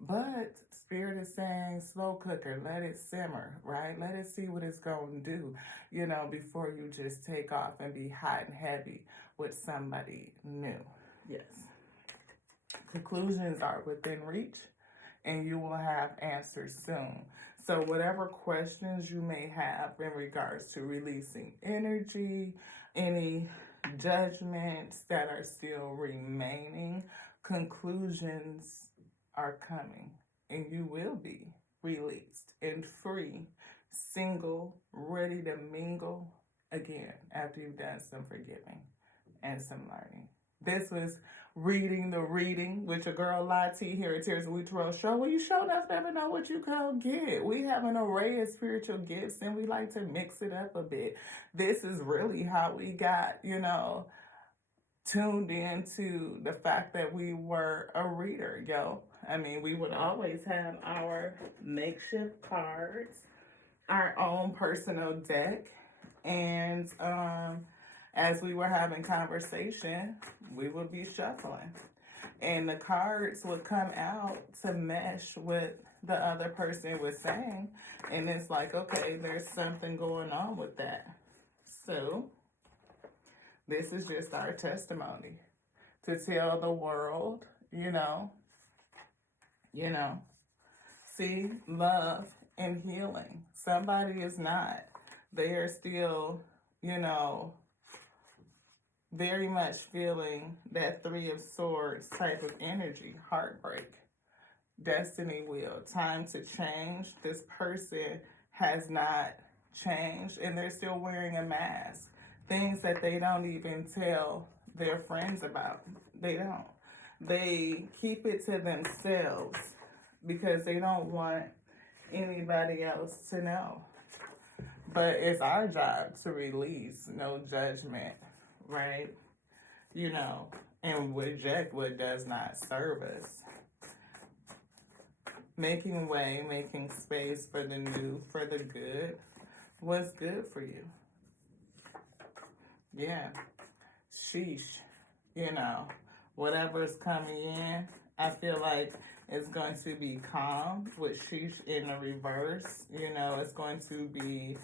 but Spirit is saying slow cooker, let it simmer, right? Let it see what it's going to do, you know, before you just take off and be hot and heavy with somebody new. Yes. Conclusions are within reach and you will have answers soon. So whatever questions you may have in regards to releasing energy, any judgments that are still remaining, conclusions are coming and you will be released and free, single, ready to mingle again after you've done some forgiving and some learning. This was Reading the Reading with your girl Lati here at Tears of We Tarot Show, where you sure enough never know what you gonna get. We have an array of spiritual gifts and we like to mix it up a bit. This is really how we got, you know, tuned into the fact that we were a reader, yo. I mean, we would always have our makeshift cards, our own personal deck, and as we were having conversation, we would be shuffling. And the cards would come out to mesh with the other person was saying. And it's like, okay, there's something going on with that. So this is just our testimony to tell the world, you know, see, love and healing. Somebody is not. They are still, you know, very much feeling that Three of Swords type of energy, heartbreak, destiny wheel, time to change. This person has not changed and they're still wearing a mask. Things that they don't even tell their friends about. They don't. They keep it to themselves because they don't want anybody else to know. But it's our job to release no judgment, right? You know, and reject what does not serve us. Making way, making space for the new, for the good. What's good for you? Yeah. Sheesh. You know, whatever's coming in, I feel like it's going to be calm with sheesh in the reverse. You know, it's going to be,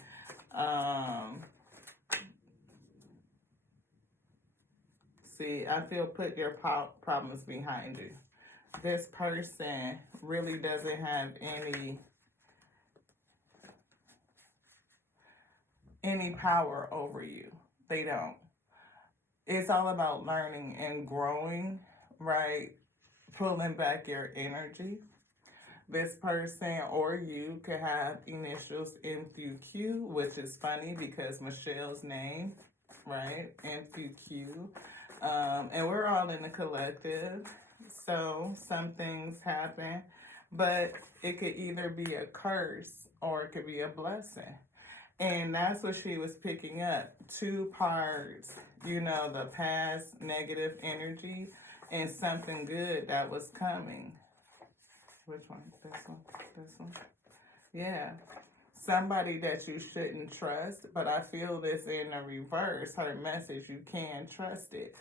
see, I feel put your problems behind you. This person really doesn't have any power over you. They don't. It's all about learning and growing, right? Pulling back your energy. This person or you could have initials MQQ, which is funny because Michelle's name, right? MQQ. And we're all in the collective. So some things happen, but it could either be a curse or it could be a blessing. And that's what she was picking up. 2 parts, you know, the past negative energy and something good that was coming. Which one? This one? This one? Yeah. Somebody that you shouldn't trust, but I feel this in the reverse. Her message, you can trust it.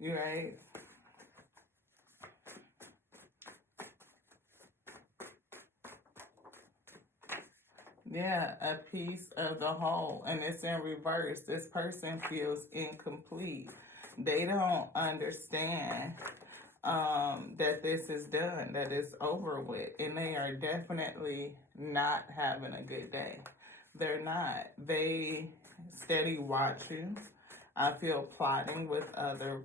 You right? Yeah, a piece of the whole, and it's in reverse. This person feels incomplete. They don't understand that this is done, that it's over with, and they are definitely not having a good day. They're not. They steady watch you. I feel plotting with other,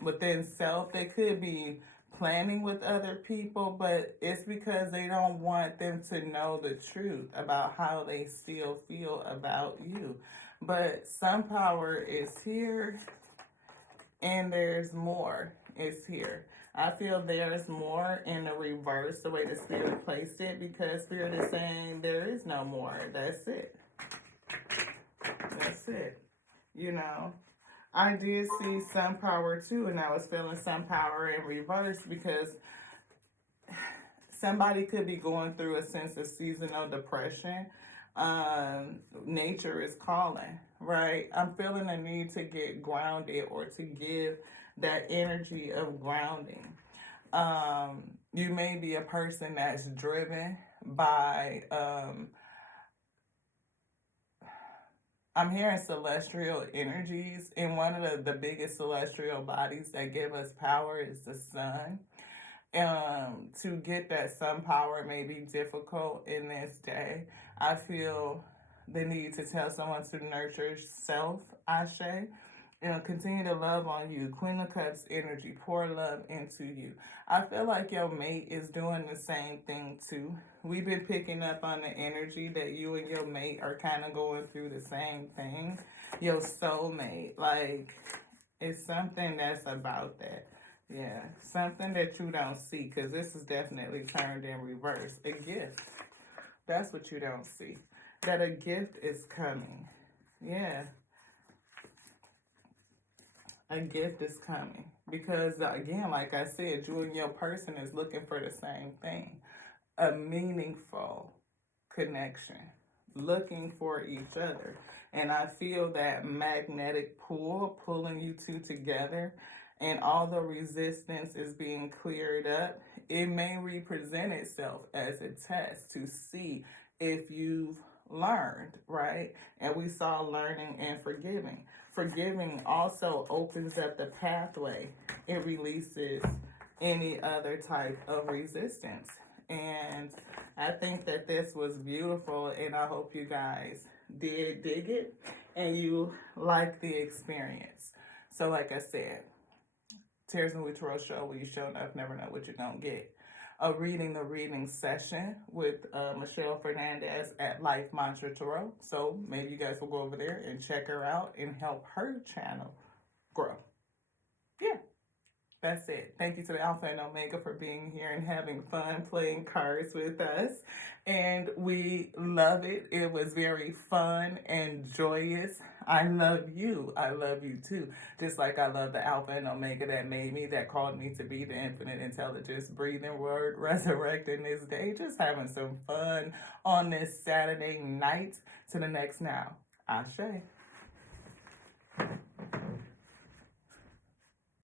within self. They could be planning with other people, but it's because they don't want them to know the truth about how they still feel about you. But some power is here and there's more is here. I feel there's more in the reverse, the way the Spirit placed it, because Spirit is saying there is no more. That's it. That's it. You know, I did see some power too, and I was feeling some power in reverse because somebody could be going through a sense of seasonal depression. Nature is calling, right? I'm feeling a need to get grounded or to give that energy of grounding. You may be a person that's driven by, I'm hearing celestial energies, and one of the biggest celestial bodies that give us power is the sun. To get that sun power may be difficult in this day. I feel the need to tell someone to nurture self, Ashe, and continue to love on you. Queen of Cups energy, pour love into you. I feel like your mate is doing the same thing too. We've been picking up on the energy that you and your mate are kind of going through the same thing. Your soulmate, like, it's something that's about that. Yeah, something that you don't see, because this is definitely turned in reverse. A gift. That's what you don't see. That a gift is coming. Yeah. A gift is coming. Because, again, like I said, you and your person is looking for the same thing. A meaningful connection. Looking for each other. And I feel that magnetic pull pulling you two together. And all the resistance is being cleared up. It may represent itself as a test to see if you've learned, right? And we saw learning and forgiving. Forgiving also opens up the pathway. It releases any other type of resistance. And I think that this was beautiful, and I hope you guys did dig it and you like the experience. So like I said, Tears and with Tarot Show, where you show enough, never know what you're going to get. A reading the reading session with Michelle Fernandez at Life Mantra Tarot. So maybe you guys will go over there and check her out and help her channel grow. Yeah. That's it. Thank you to the Alpha and Omega for being here and having fun playing cards with us. And we love it. It was very fun and joyous. I love you. I love you too. Just like I love the Alpha and Omega that made me, that called me to be the infinite intelligence, breathing word, resurrecting this day. Just having some fun on this Saturday night to the next now. Ashe.